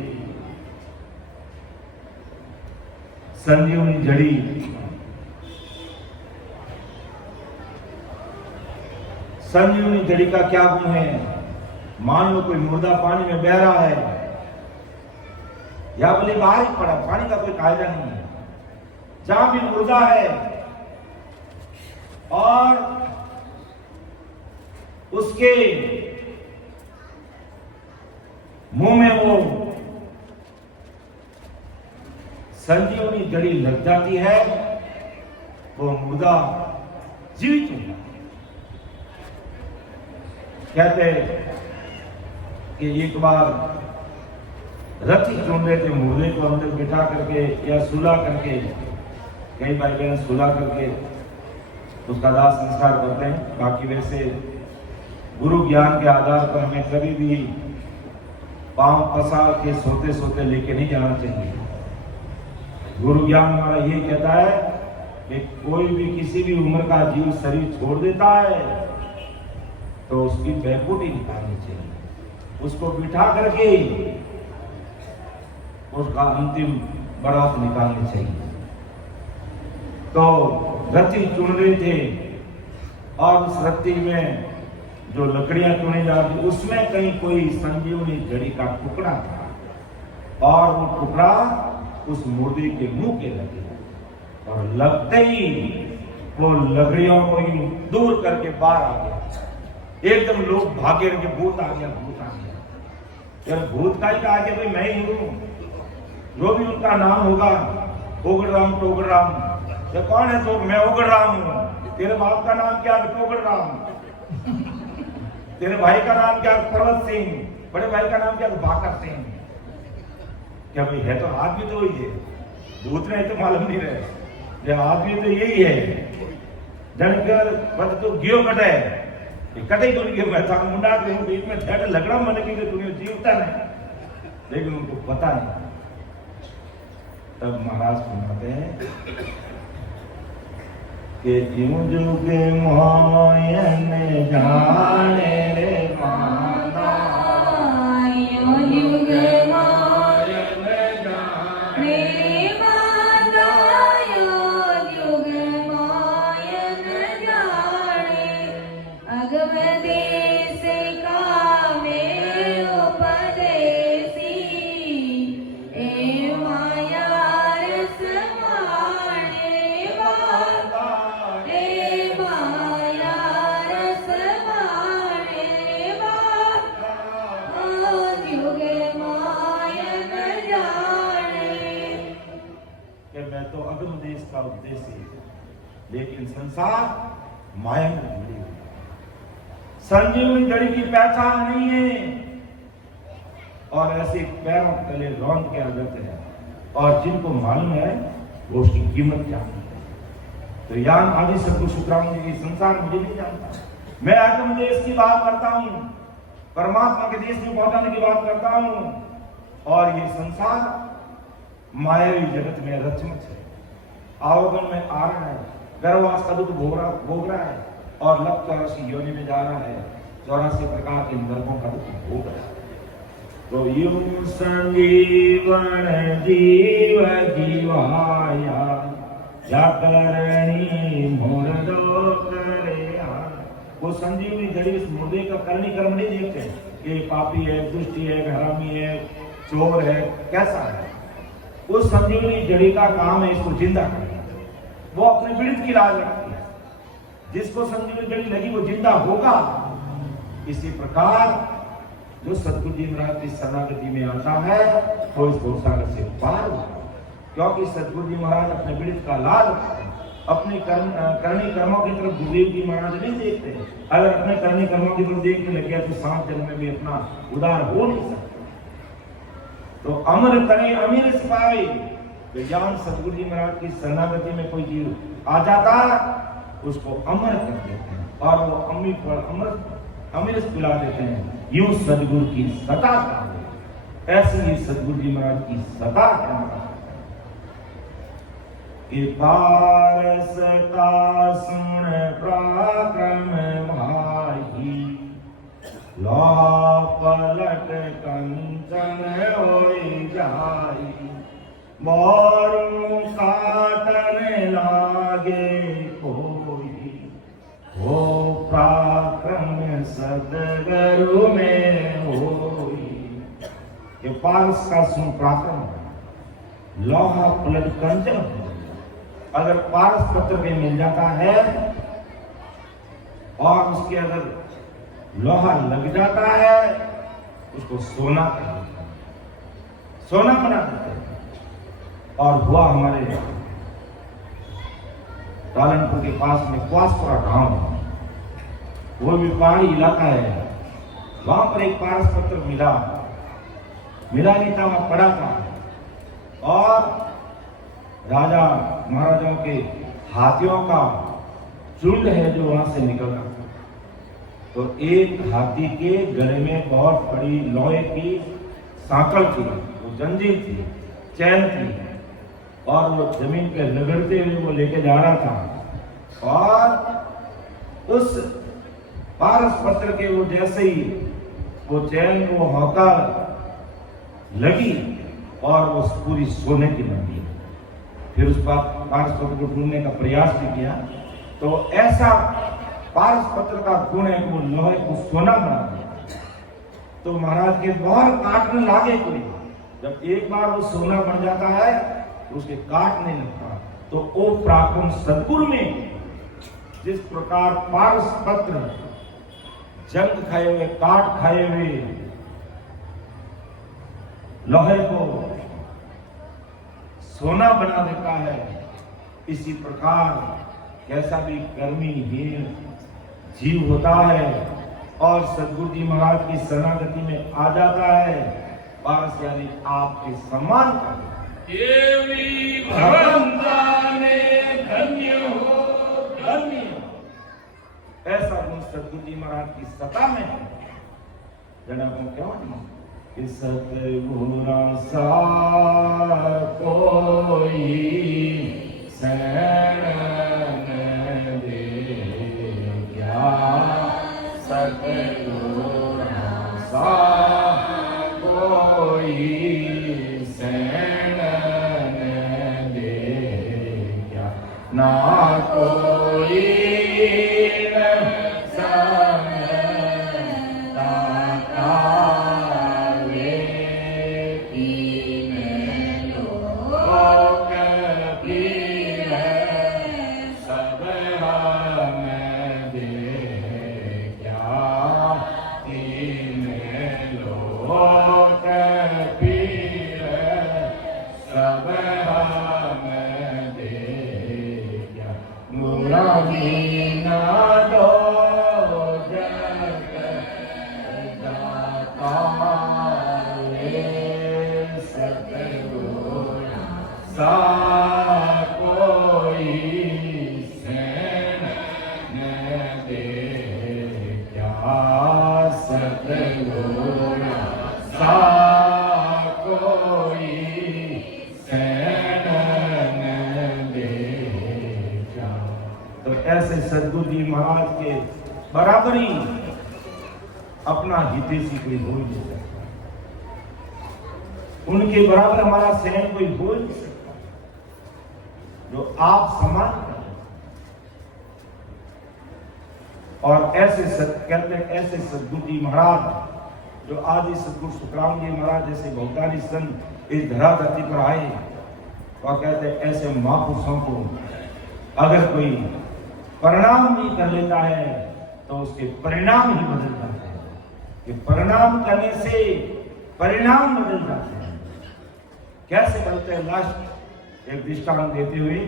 संजीवनी जड़ी, संजीवनी जड़ी का क्या गुण है? मान लो कोई मुर्दा पानी में बह रहा है या बोले बाहर ही पड़ा, पानी का कोई कायदा नहीं है, जहां भी मुर्दा है और उसके मुंह में वो संजीवनी जड़ी लग जाती है, वो मुर्दा जीवित हो जाता है। कहते कि एक बार रथी चुन रहे थे मुर्दे को अंदर बिठा करके या सुला करके, कई भाई बहन सुला करके उसका दाह संस्कार करते हैं। बाकी वैसे गुरु ज्ञान के आधार पर हमें कभी भी पांव पसार के सोते सोते लेके नहीं जाना चाहिए। गुरु ज्ञान हमारा ये कहता है कि कोई भी किसी भी उम्र का जीव शरीर छोड़ देता है तो उसकी बैकुटी निकालनी चाहिए, उसको बिठा करके उसका अंतिम बरात निकालनी चाहिए। तो रथी चुन रहे थे और उस रत्ती में जो लकड़ियां चुनी जाती उसमें कहीं कोई संजीवनी जड़ी का टुकड़ा था और वो टुकड़ा उस मुर्दे के मुंह के लगे और लगते ही वो लकड़ियों को ही दूर करके बाहर आ गया। एकदम लोग भागे रहे, भूत आ गया, भूत आ गया। यार भूत का ही कहा कि भाई मैं ही हूं, जो भी उनका नाम होगा, ओगड़ राम टोगड़ राम। ये कौन है? तो मैं ओगड़ राम हूं। तेरे बाप का नाम क्या है? टोगड़ राम। तेरे भाई का नाम क्या? पर्वत सिंह। बड़े भाई का नाम क्या? भाकर सिंह। क्या भाई है तो आदमी तो वही है, भूत नहीं तो मालूम नहीं रहे। ये आदमी तो यही है। जनकर बद तो गियो कटे कटे को नहीं मैं था मुंडा के बीच में थेट लगड़ा मन की कि तुम्हें जीवता नहीं, लेकिन उनको पता नहीं। तब महाराज सुनाते हैं कि ज्यों जुगे मोयन जाने रे माना, ज्यों जुगे मोयन जाने माना, ज्यों जुगे मोयन जाने, अगम देश का में उपदेसी, ए माया रस माणे बाबा, ए माया रस माणे बाबा, जुगे मायन जाने। कि मैं तो अगम देश का उपदेशी, लेकिन संसार माया में जुड़ी हुई। संजीवनी जड़ी की पहचान नहीं है और ऐसे पैरों तले रौंद के आ जाते हैं, और जिनको मालूम है वो उसकी कीमत जानते हैं। तो यान आदि सदगुरु सुखराम जी की संसार मुझे नहीं जानता। मैं अगम देश की बात करता हूँ, परमात्मा के देश में पहुंचाने की बात करता हूँ, और ये संसार मायावी जगत में रचमच है, आवागमन में आ रहा है, गर्भवास का दुख भोग रहा है और लग 84 योनि में जा रहा है, 84 प्रकार के नरकों का दुख भोग रहा है। तो यूं संजीवन जीव जीवाया, जाकरणी मुर्दो करे। वो संजीवनी जड़ी उस मुर्दे का करनी कर्म नहीं देखते, ये पापी है, दुष्टी है, हरामी है, चोर है, कैसा है। उस संजीवनी जड़ी का काम है इसको जिंदा करना। वो अपने पीड़ित की लाज रखती है, जिसको संजीवनी जड़ी लगी वो जिंदा होगा। इसी प्रकार जो सतगुरु जी महाराज की शरणागति में आता है तो इस भवसागर से पार होगा, क्योंकि सतगुरु जी महाराज अपने पीड़ित का लाज रखते हैं। अपने करनी कर्मों की तरफ गुरुदेव जी महाराज नहीं देखते। अगर अपने करनी कर्मों की तरफ देखने लग गया तो सांप जन्म में भी अपना उदार हो नहीं सकता। तो अमर करे अमीर सिपाही, ज्ञान सतगुरु जी महाराज की शरणागति में कोई जीव आ जाता उसको अमर कर देते हैं और वो अमृत पर अमृत पिला देते हैं। यूं सतगुरु की सता का, ऐसी ही सतगुरु जी महाराज की सता है कि पारस का सुन पराक्रम भाई, लौह पलट कंचन होई जाई, मोरू काटने लागे कोई, हो पराक्रम सदगुरु में होई। ये पारस का सुन पराक्रम है, लौह पलट कंचन। अगर पारस पत्र पे मिल जाता है और उसके अगर लोहा लग जाता है उसको सोना कर देते हैं, सोना बना देते हैं। और हुआ हमारे तालनपुर के पास में क्वासपुरा गांव, वो भी पहाड़ी इलाका है, वहां पर एक पारस पत्र मिला नहीं था, वहां पड़ा था। और राजा महाराजाओं के हाथियों का झुंड है जो वहां से निकल रहा था। तो एक हाथी के गले में बहुत बड़ी लोहे की सांकल थी, वो जंजीर थी, चैन थी, और वो जमीन पे रगड़ते हुए वो लेके जा रहा था। और उस पारस पत्र के वो जैसे ही वो चैन वो हौका लगी और वो पूरी सोने की बन गई। फिर उस पारस पत्र को ढूंढने का प्रयास भी किया तो ऐसा पारस पत्र का गुण है कि वो लोहे को सोना बना देता। तो महाराज के बहुत काटने लागे कोई, जब एक बार वो सोना बन जाता है तो उसके काट नहीं लगता। तो ओ प्राकुम सदगुरु में जिस प्रकार पारस पत्र जंग खाए हुए, काट खाए हुए लोहे को सोना बना देता है, इसी प्रकार कैसा भी कर्मीहीन जीव होता है और सदगुरु जी महाराज की शरणागति में आ जाता है, पारस यानी आपके सम्मान करते हैं। देवी भगवंताने धन्य हो धन्य। ऐसा गुण सदगुरु जी महाराज की सत्ता में है। जना को क्या कि सतगुरा सा कोई शरण दे क्या, सतगुरा सा कोई शरण दे क्या, ना कोई सदगुरु जी महाराज के बराबरी अपना हितैषी कोई हो नहीं सकता, उनके बराबर हमारा सहन कोई हो नहीं सकता जो आप समान करें। और ऐसे कहते हैं ऐसे सदगुरु जी महाराज जो आदि सदगुरु सुखराम जी महाराज जैसे भौतारी संत इस धरा धरती पर आए, और कहते हैं ऐसे महापुरुषों को अगर कोई परिणाम भी कर लेता है तो उसके परिणाम ही बदल जाते हैं, कि परिणाम करने से परिणाम बदल जाते हैं। कैसे बदलते हैं? लास्ट एक दृष्टांत देते हुए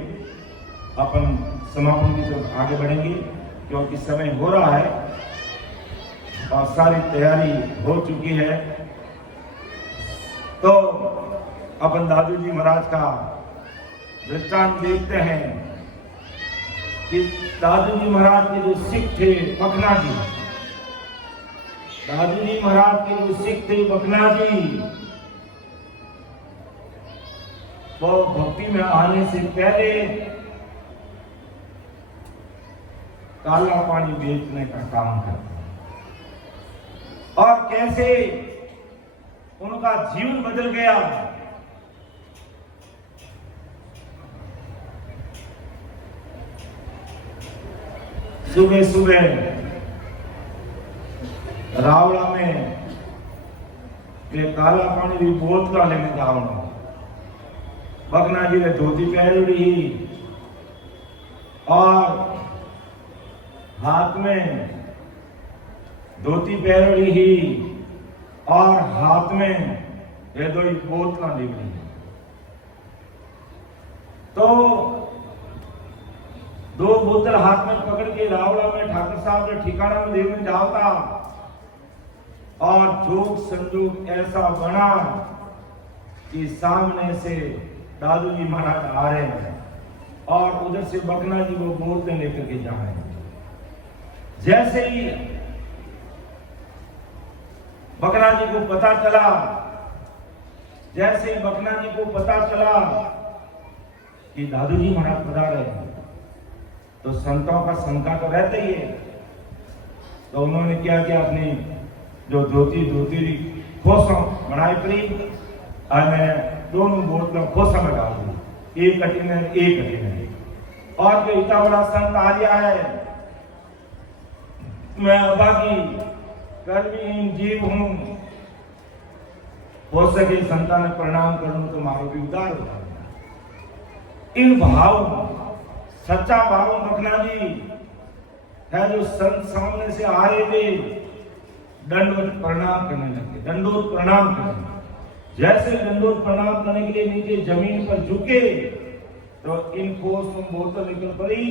अपन समापन की तरफ आगे बढ़ेंगे, क्योंकि समय हो रहा है और सारी तैयारी हो चुकी है। तो अपन दादू जी महाराज का दृष्टांत देखते हैं कि दादू जी महाराज के जो सिख थे बकना जी, दादू जी महाराज के जो सिख थे बकना जी, वो भक्ति में आने से पहले काला पानी बेचने का काम करते हैं, और कैसे उनका जीवन बदल गया। सुबह सुबह रावड़ा में के काला पानी की बोतल लेने जाओ, बकना जी ने धोती पहनी और हाथ में धोती पहनी ही और हाथ में ये दो बोतल ली। तो दो बोतल हाथ में पकड़ के रावड़ा में ठाकुर साहब ने ठिकाना में देने जाता, और जोग संजोग ऐसा बना कि सामने से दादू जी महाराज आ रहे हैं और उधर से बकना जी वो बोतलें लेकर के जा रहे हैं। जैसे ही बकना जी को पता चला, जैसे ही बकना जी को पता चला कि दादू जी महाराज पधार रहे हैं, तो संतों का शंका तो रहता ही है। तो उन्होंने क्या किया, अपनी जो धोती खोसा बनाई पड़ी और मैं दोनों बोतलों खोसा में डाल दी, एक कटी में एक कटी में। और जो इतना बड़ा संत आ गया है मैं अभागी कर्महीन जीव हूं, हो सके संतान प्रणाम करूं तो मारो भी उदार होता। इन भाव, सच्चा भाव मखना जी है जो संत सामने से आ रहे थे, दंडवत प्रणाम करने लगे, दंडोत प्रणाम करने। जैसे दंडोत प्रणाम करने के लिए नीचे जमीन पर झुके तो इनको बोतल निकल पड़ी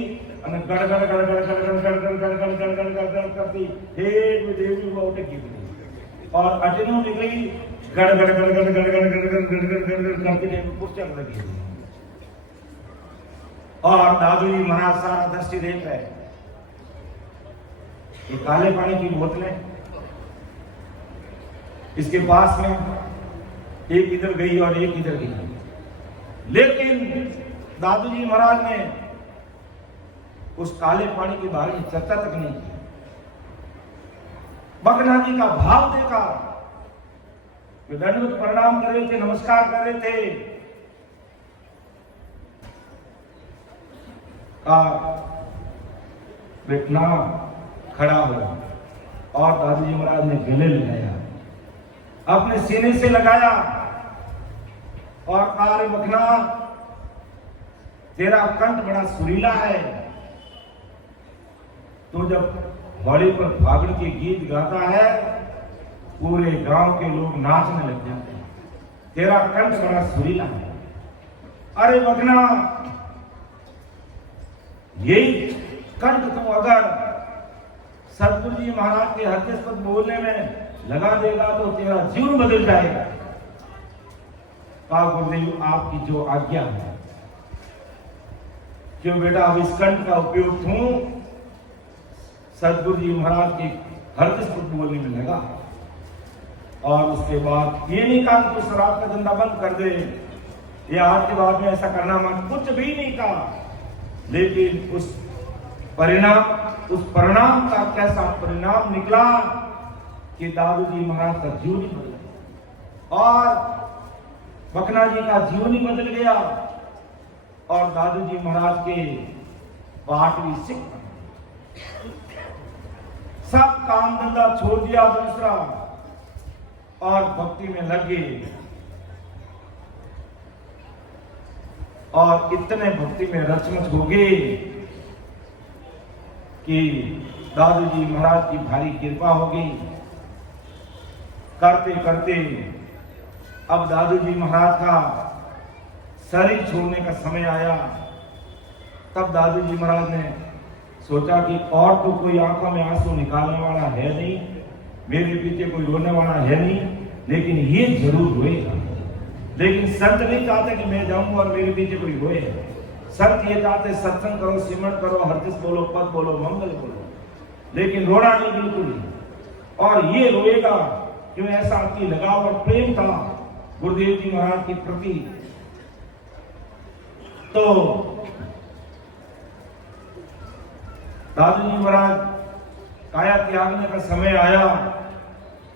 અને ગડગડ ગડગડ ગડગડ ગડગડ ગડગડ ગડગડ ગડગડ करती हेड में देवी को उठकी पड़ी और अटनो निकली गड़गड़ गड़गड़ गड़गड़ गड़गड़ गड़गड़ गड़गड़ करती देवी पुस्तक लगी। और दादू जी महाराज सारा दृष्टि देख रहे, ये काले पानी की बोतलें इसके पास में एक इधर गई और एक इधर गई, लेकिन दादू जी महाराज ने उस काले पानी के बारे में चर्चा तक नहीं की। बकना जी का भाव देखा, वे दंडवत प्रणाम कर रहे थे, नमस्कार कर रहे थे। बेटना खड़ा हुआ और दादू जी महाराज ने गले लगाया, अपने सीने से लगाया और कहा, रे बकना तेरा कंठ बड़ा सुरीला है, तो जब होली पर फागुन के गीत गाता है पूरे गांव के लोग नाचने लग जाते हैं, तेरा कंठ बड़ा सुरीला है। अरे बकना, यही कंठ तो अगर सतगुरु जी महाराज के हृदय पर बोलने में लगा देगा तो तेरा जीवन बदल जाएगा। कहा, गुरुदेव आपकी जो आज्ञा है। क्यों बेटा, अब इस कंठ का उपयोग तू सतगुरु जी महाराज के हृदय पर बोलने में लगा। और उसके बाद ये नहीं कहा कि तू शराब का धंधा बंद कर दे, ये आज के बाद में ऐसा करना मत, कुछ भी नहीं कहा। लेकिन उस परिणाम का कैसा परिणाम निकला कि दादू जी महाराज का जीवन ही बदल गया और बकना जी का जीवन ही बदल गया और दादू जी महाराज के पाठ भी सिख बने। सब काम धंधा छोड़ दिया दूसरा और भक्ति में लग गए और इतने भक्ति में रचमच हो गए कि दादू जी महाराज की भारी कृपा हो गई। करते करते अब दादू जी महाराज का शरीर छोड़ने का समय आया। तब दादू जी महाराज ने सोचा कि और तो कोई आंखों में आंसू निकालने वाला है नहीं, मेरे पीछे कोई रोने वाला है नहीं, लेकिन ये जरूर रोएगा। लेकिन संत नहीं चाहते कि मैं जाऊं और मेरे पीछे कोई रोए। संत ये चाहते सत्संग करो, सिमरन करो, हरदिस बोलो, पद बोलो, मंगल बोलो, लेकिन रोना नहीं, बिल्कुल नहीं। और ये रोएगा क्यों? ऐसा आपकी लगाव और प्रेम था गुरुदेव जी महाराज के प्रति। तो दादू जी महाराज काया त्यागने का समय आया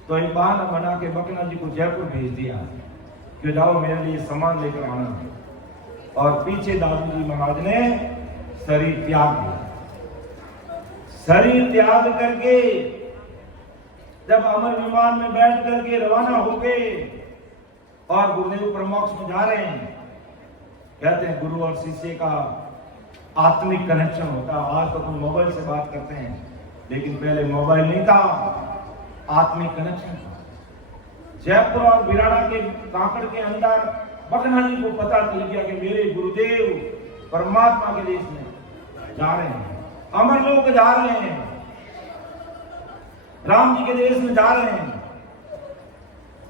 तो एक बहाना बना के बकना जी को जयपुर भेज दिया कि जाओ मेरे लिए सामान लेकर आना। और पीछे दादू जी महाराज ने शरीर त्याग दिया। शरीर त्याग करके जब अमर विमान में बैठ करके रवाना हो गए और गुरुदेव परमोक्ष में जा रहे हैं, कहते हैं गुरु और शिष्य का आत्मिक कनेक्शन होता। आज तो तुम मोबाइल से बात करते हैं, लेकिन पहले मोबाइल नहीं था, आत्मिक कनेक्शन था। जयपुर और बिराड़ा के कांकड़ के अंदर बकना जी को पता चल गया कि मेरे गुरुदेव परमात्मा के देश में जा रहे हैं, अमर लोक जा रहे हैं, राम जी के देश में जा रहे हैं।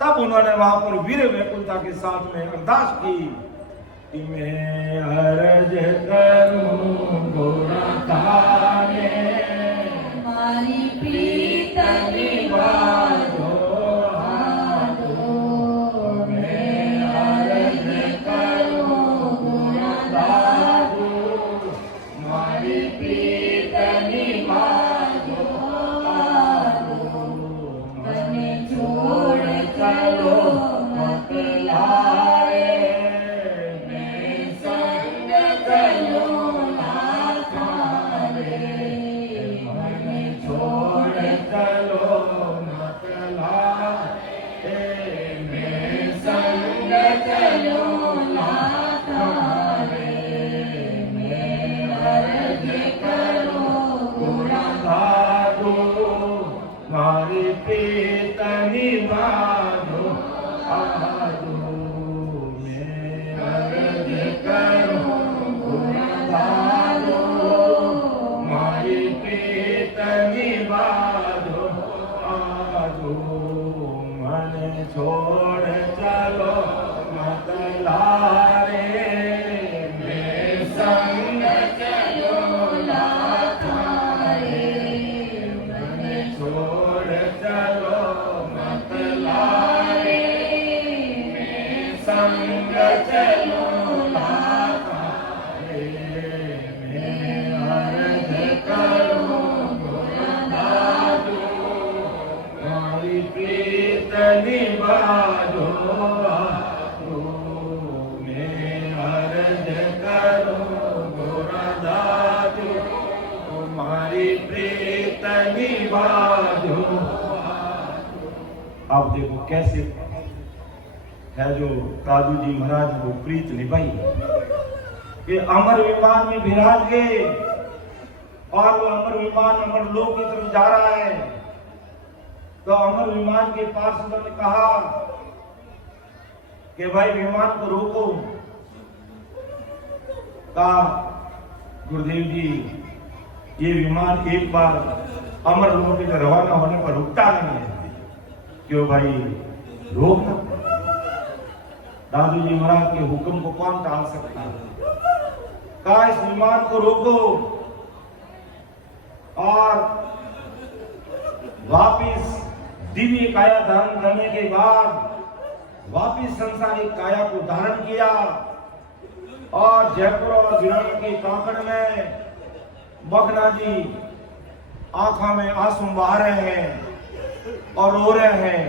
तब उन्होंने वहां पर वीर व्याकुलता के साथ में अरदास की कि मैं अर्ज करूं गुणधारे मारी प्रीत निवारो छोड़ प्रीत निभाजो। अब देखो कैसे है जो दादू जी महाराज वो प्रीत निभाई कि अमर विमान में विराज गए और वो अमर विमान अमर लोक की तरफ जा रहा है। तो अमर विमान के पार्षदों ने कहा कि भाई विमान को रोको। कहा गुरुदेव जी ये विमान एक बार अमर लोक के रवाना होने पर रुकता नहीं है, क्यों भाई रोकना। दादू जी महाराज के हुक्म को कौन टाल सकता है। कहा इस विमान को रोको और वापिस दिव्य काया धारण करने के बाद वापिस संसारिक काया को धारण किया और जयपुर और वीरान के कांकड़ में बखना जी आंखों में आंसू बहा रहे हैं और रो रहे हैं,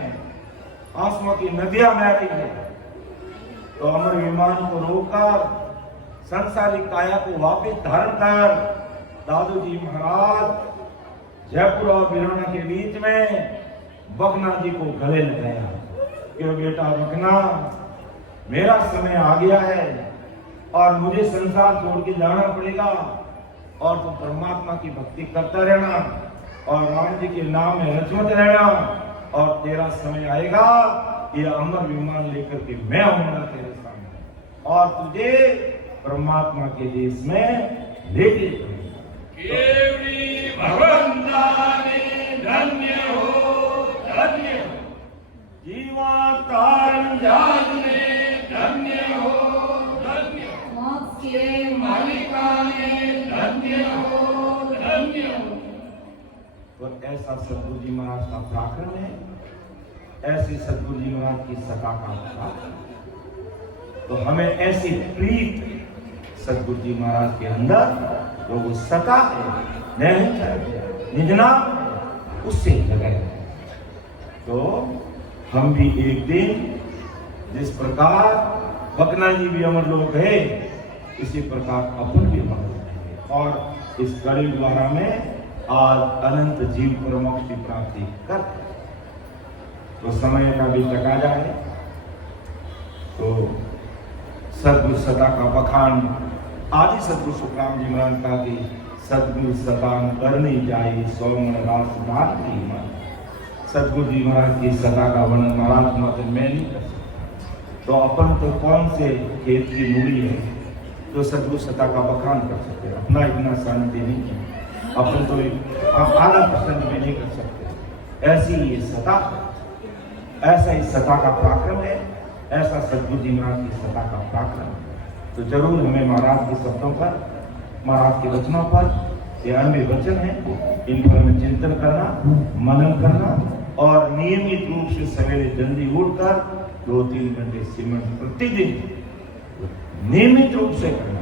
आंसुओं की नदियां बह रही है। तो अमर विमान को रोककर संसारिक काया को वापिस धारण कर दादू जी महाराज जयपुर और वीराना के बीच में बखना जी को गले लगाया कि बेटा बखना मेरा समय आ गया है और मुझे संसार छोड़ के जाना पड़ेगा और तुम परमात्मा की भक्ति करता रहना और राम जी के नाम में रचमत रहना और तेरा समय आएगा ये अमर विमान लेकर के मैं आऊंगा तेरे सामने और तुझे परमात्मा के देश में लेके केवड़ी भगवंताने धन्य हो जीवा कारण जाने धन्य हो धन्य मोक्ष के मालिकाने धन्य हो धन्य हो। तो ऐसा सतगुरु जी महाराज का पराक्रम है, ऐसी सतगुरु जी महाराज की सता का पराक्रम। तो हमें ऐसी प्रीत सतगुरु जी महाराज के अंदर तो वो सता है निजना उससे लगाए। तो हम भी एक दिन जिस प्रकार बकना जी भी अमर लोग है इसी प्रकार अपन भी अमर लोग और इस कड़ी द्वारा में आज अनंत जीव पर मोक्ष की प्राप्ति कर। तो समय का भी टका जाए तो सदगुरु सता का बखान आदि सदगुरु सुखराम जी महाराज का कि सदगुरु सतान करनी जाए सौमन रास बात की मन। सदगुरु जी महाराज की सता का वर्णन महाराज मात्र मैं नहीं कर सकता। तो अपन तो कौन से खेत की मूड़ी है जो सदगुरु सता का बखान कर सकते, अपना इतना शांति नहीं है, अपन तो आधा % भी नहीं कर सकते। ऐसी ये सता, ऐसा ही सता का पराक्रम है, ऐसा सदगुरु जी महाराज की सता का पराक्रम है। तो जरूर हमें महाराज के शब्दों पर, महाराज के वचनों पर, ये अन्य वचन है, इन पर हमें चिंतन करना, मनन करना और नियमित रूप से सवेरे जल्दी उठकर 2-3 घंटे सिमरन प्रतिदिन नियमित रूप से करना।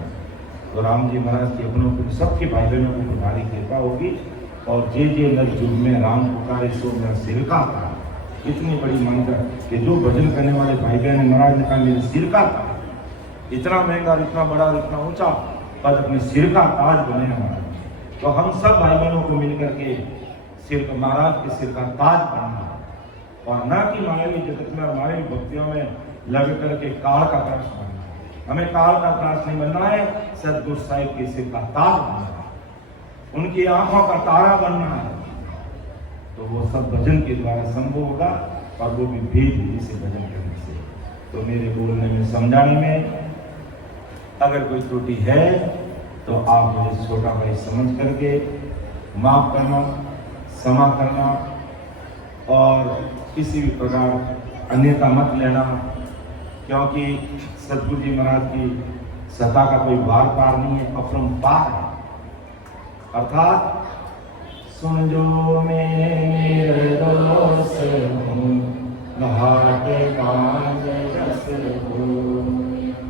तो राम जी महाराज के अपनों को सबके भाई बहनों को तुम्हारी कृपा होगी और जे जे नर युग में राम पुकारे सो मेरा सिर का था। इतनी बड़ी मान्यता कि जो भजन करने वाले भाई बहन महाराज ने कहा मेरे सिर का था, इतना महंगा, इतना बड़ा, इतना ऊंचा पद अपने सिर का ताज बने हमारा। तो हम सब भाई बहनों को मिलकर के सिर का, महाराज के सिर का ताज बनना और न कि मायावी जगत में हमारे भक्तियों में लग करके काल का त्रास बनना। हमें काल का त्रास नहीं बनना है, सदगुरु साहिब के सिर का ताज बनना है, उनकी आंखों का तारा बनना है। तो वो सब भजन के द्वारा संभव होगा और वो भी भेद विधि से भजन करने से। तो मेरे बोलने में, समझाने में अगर कोई त्रुटि है तो आप मुझे छोटा भाई समझ करके माफ करना, क्षमा करना और किसी भी प्रकार अन्यथा मत लेना, क्योंकि सतगुरु जी महाराज की सत्ता का कोई बार पार नहीं है, अपरंपार है। अर्थात सुन जो मेरे दोष हूँ घाट कांज रस हूँ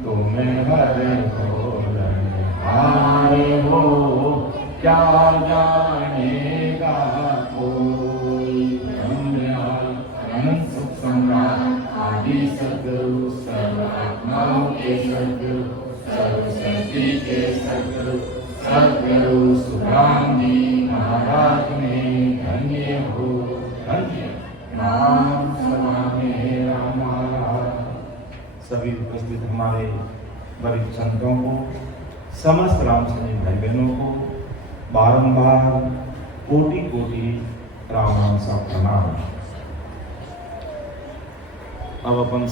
तुम्हें हर हारे हो क्या जानेगा कोई। अनंत सुख सम्राट आदि सद्गुरु सर्व आत्माओं के सद्गुरु सर्व सृष्टि के सद्गुरु सद्गुरु सुखराम जी महाराज में धन्य हो धन्य नाम सभा में हमारा। सभी उपस्थित हमारे वरिष्ठ संतों को, समस्त राम सैनिक भाई बहनों को बारंबार कोटि कोटि राम राम सा प्रणाम। अब अपन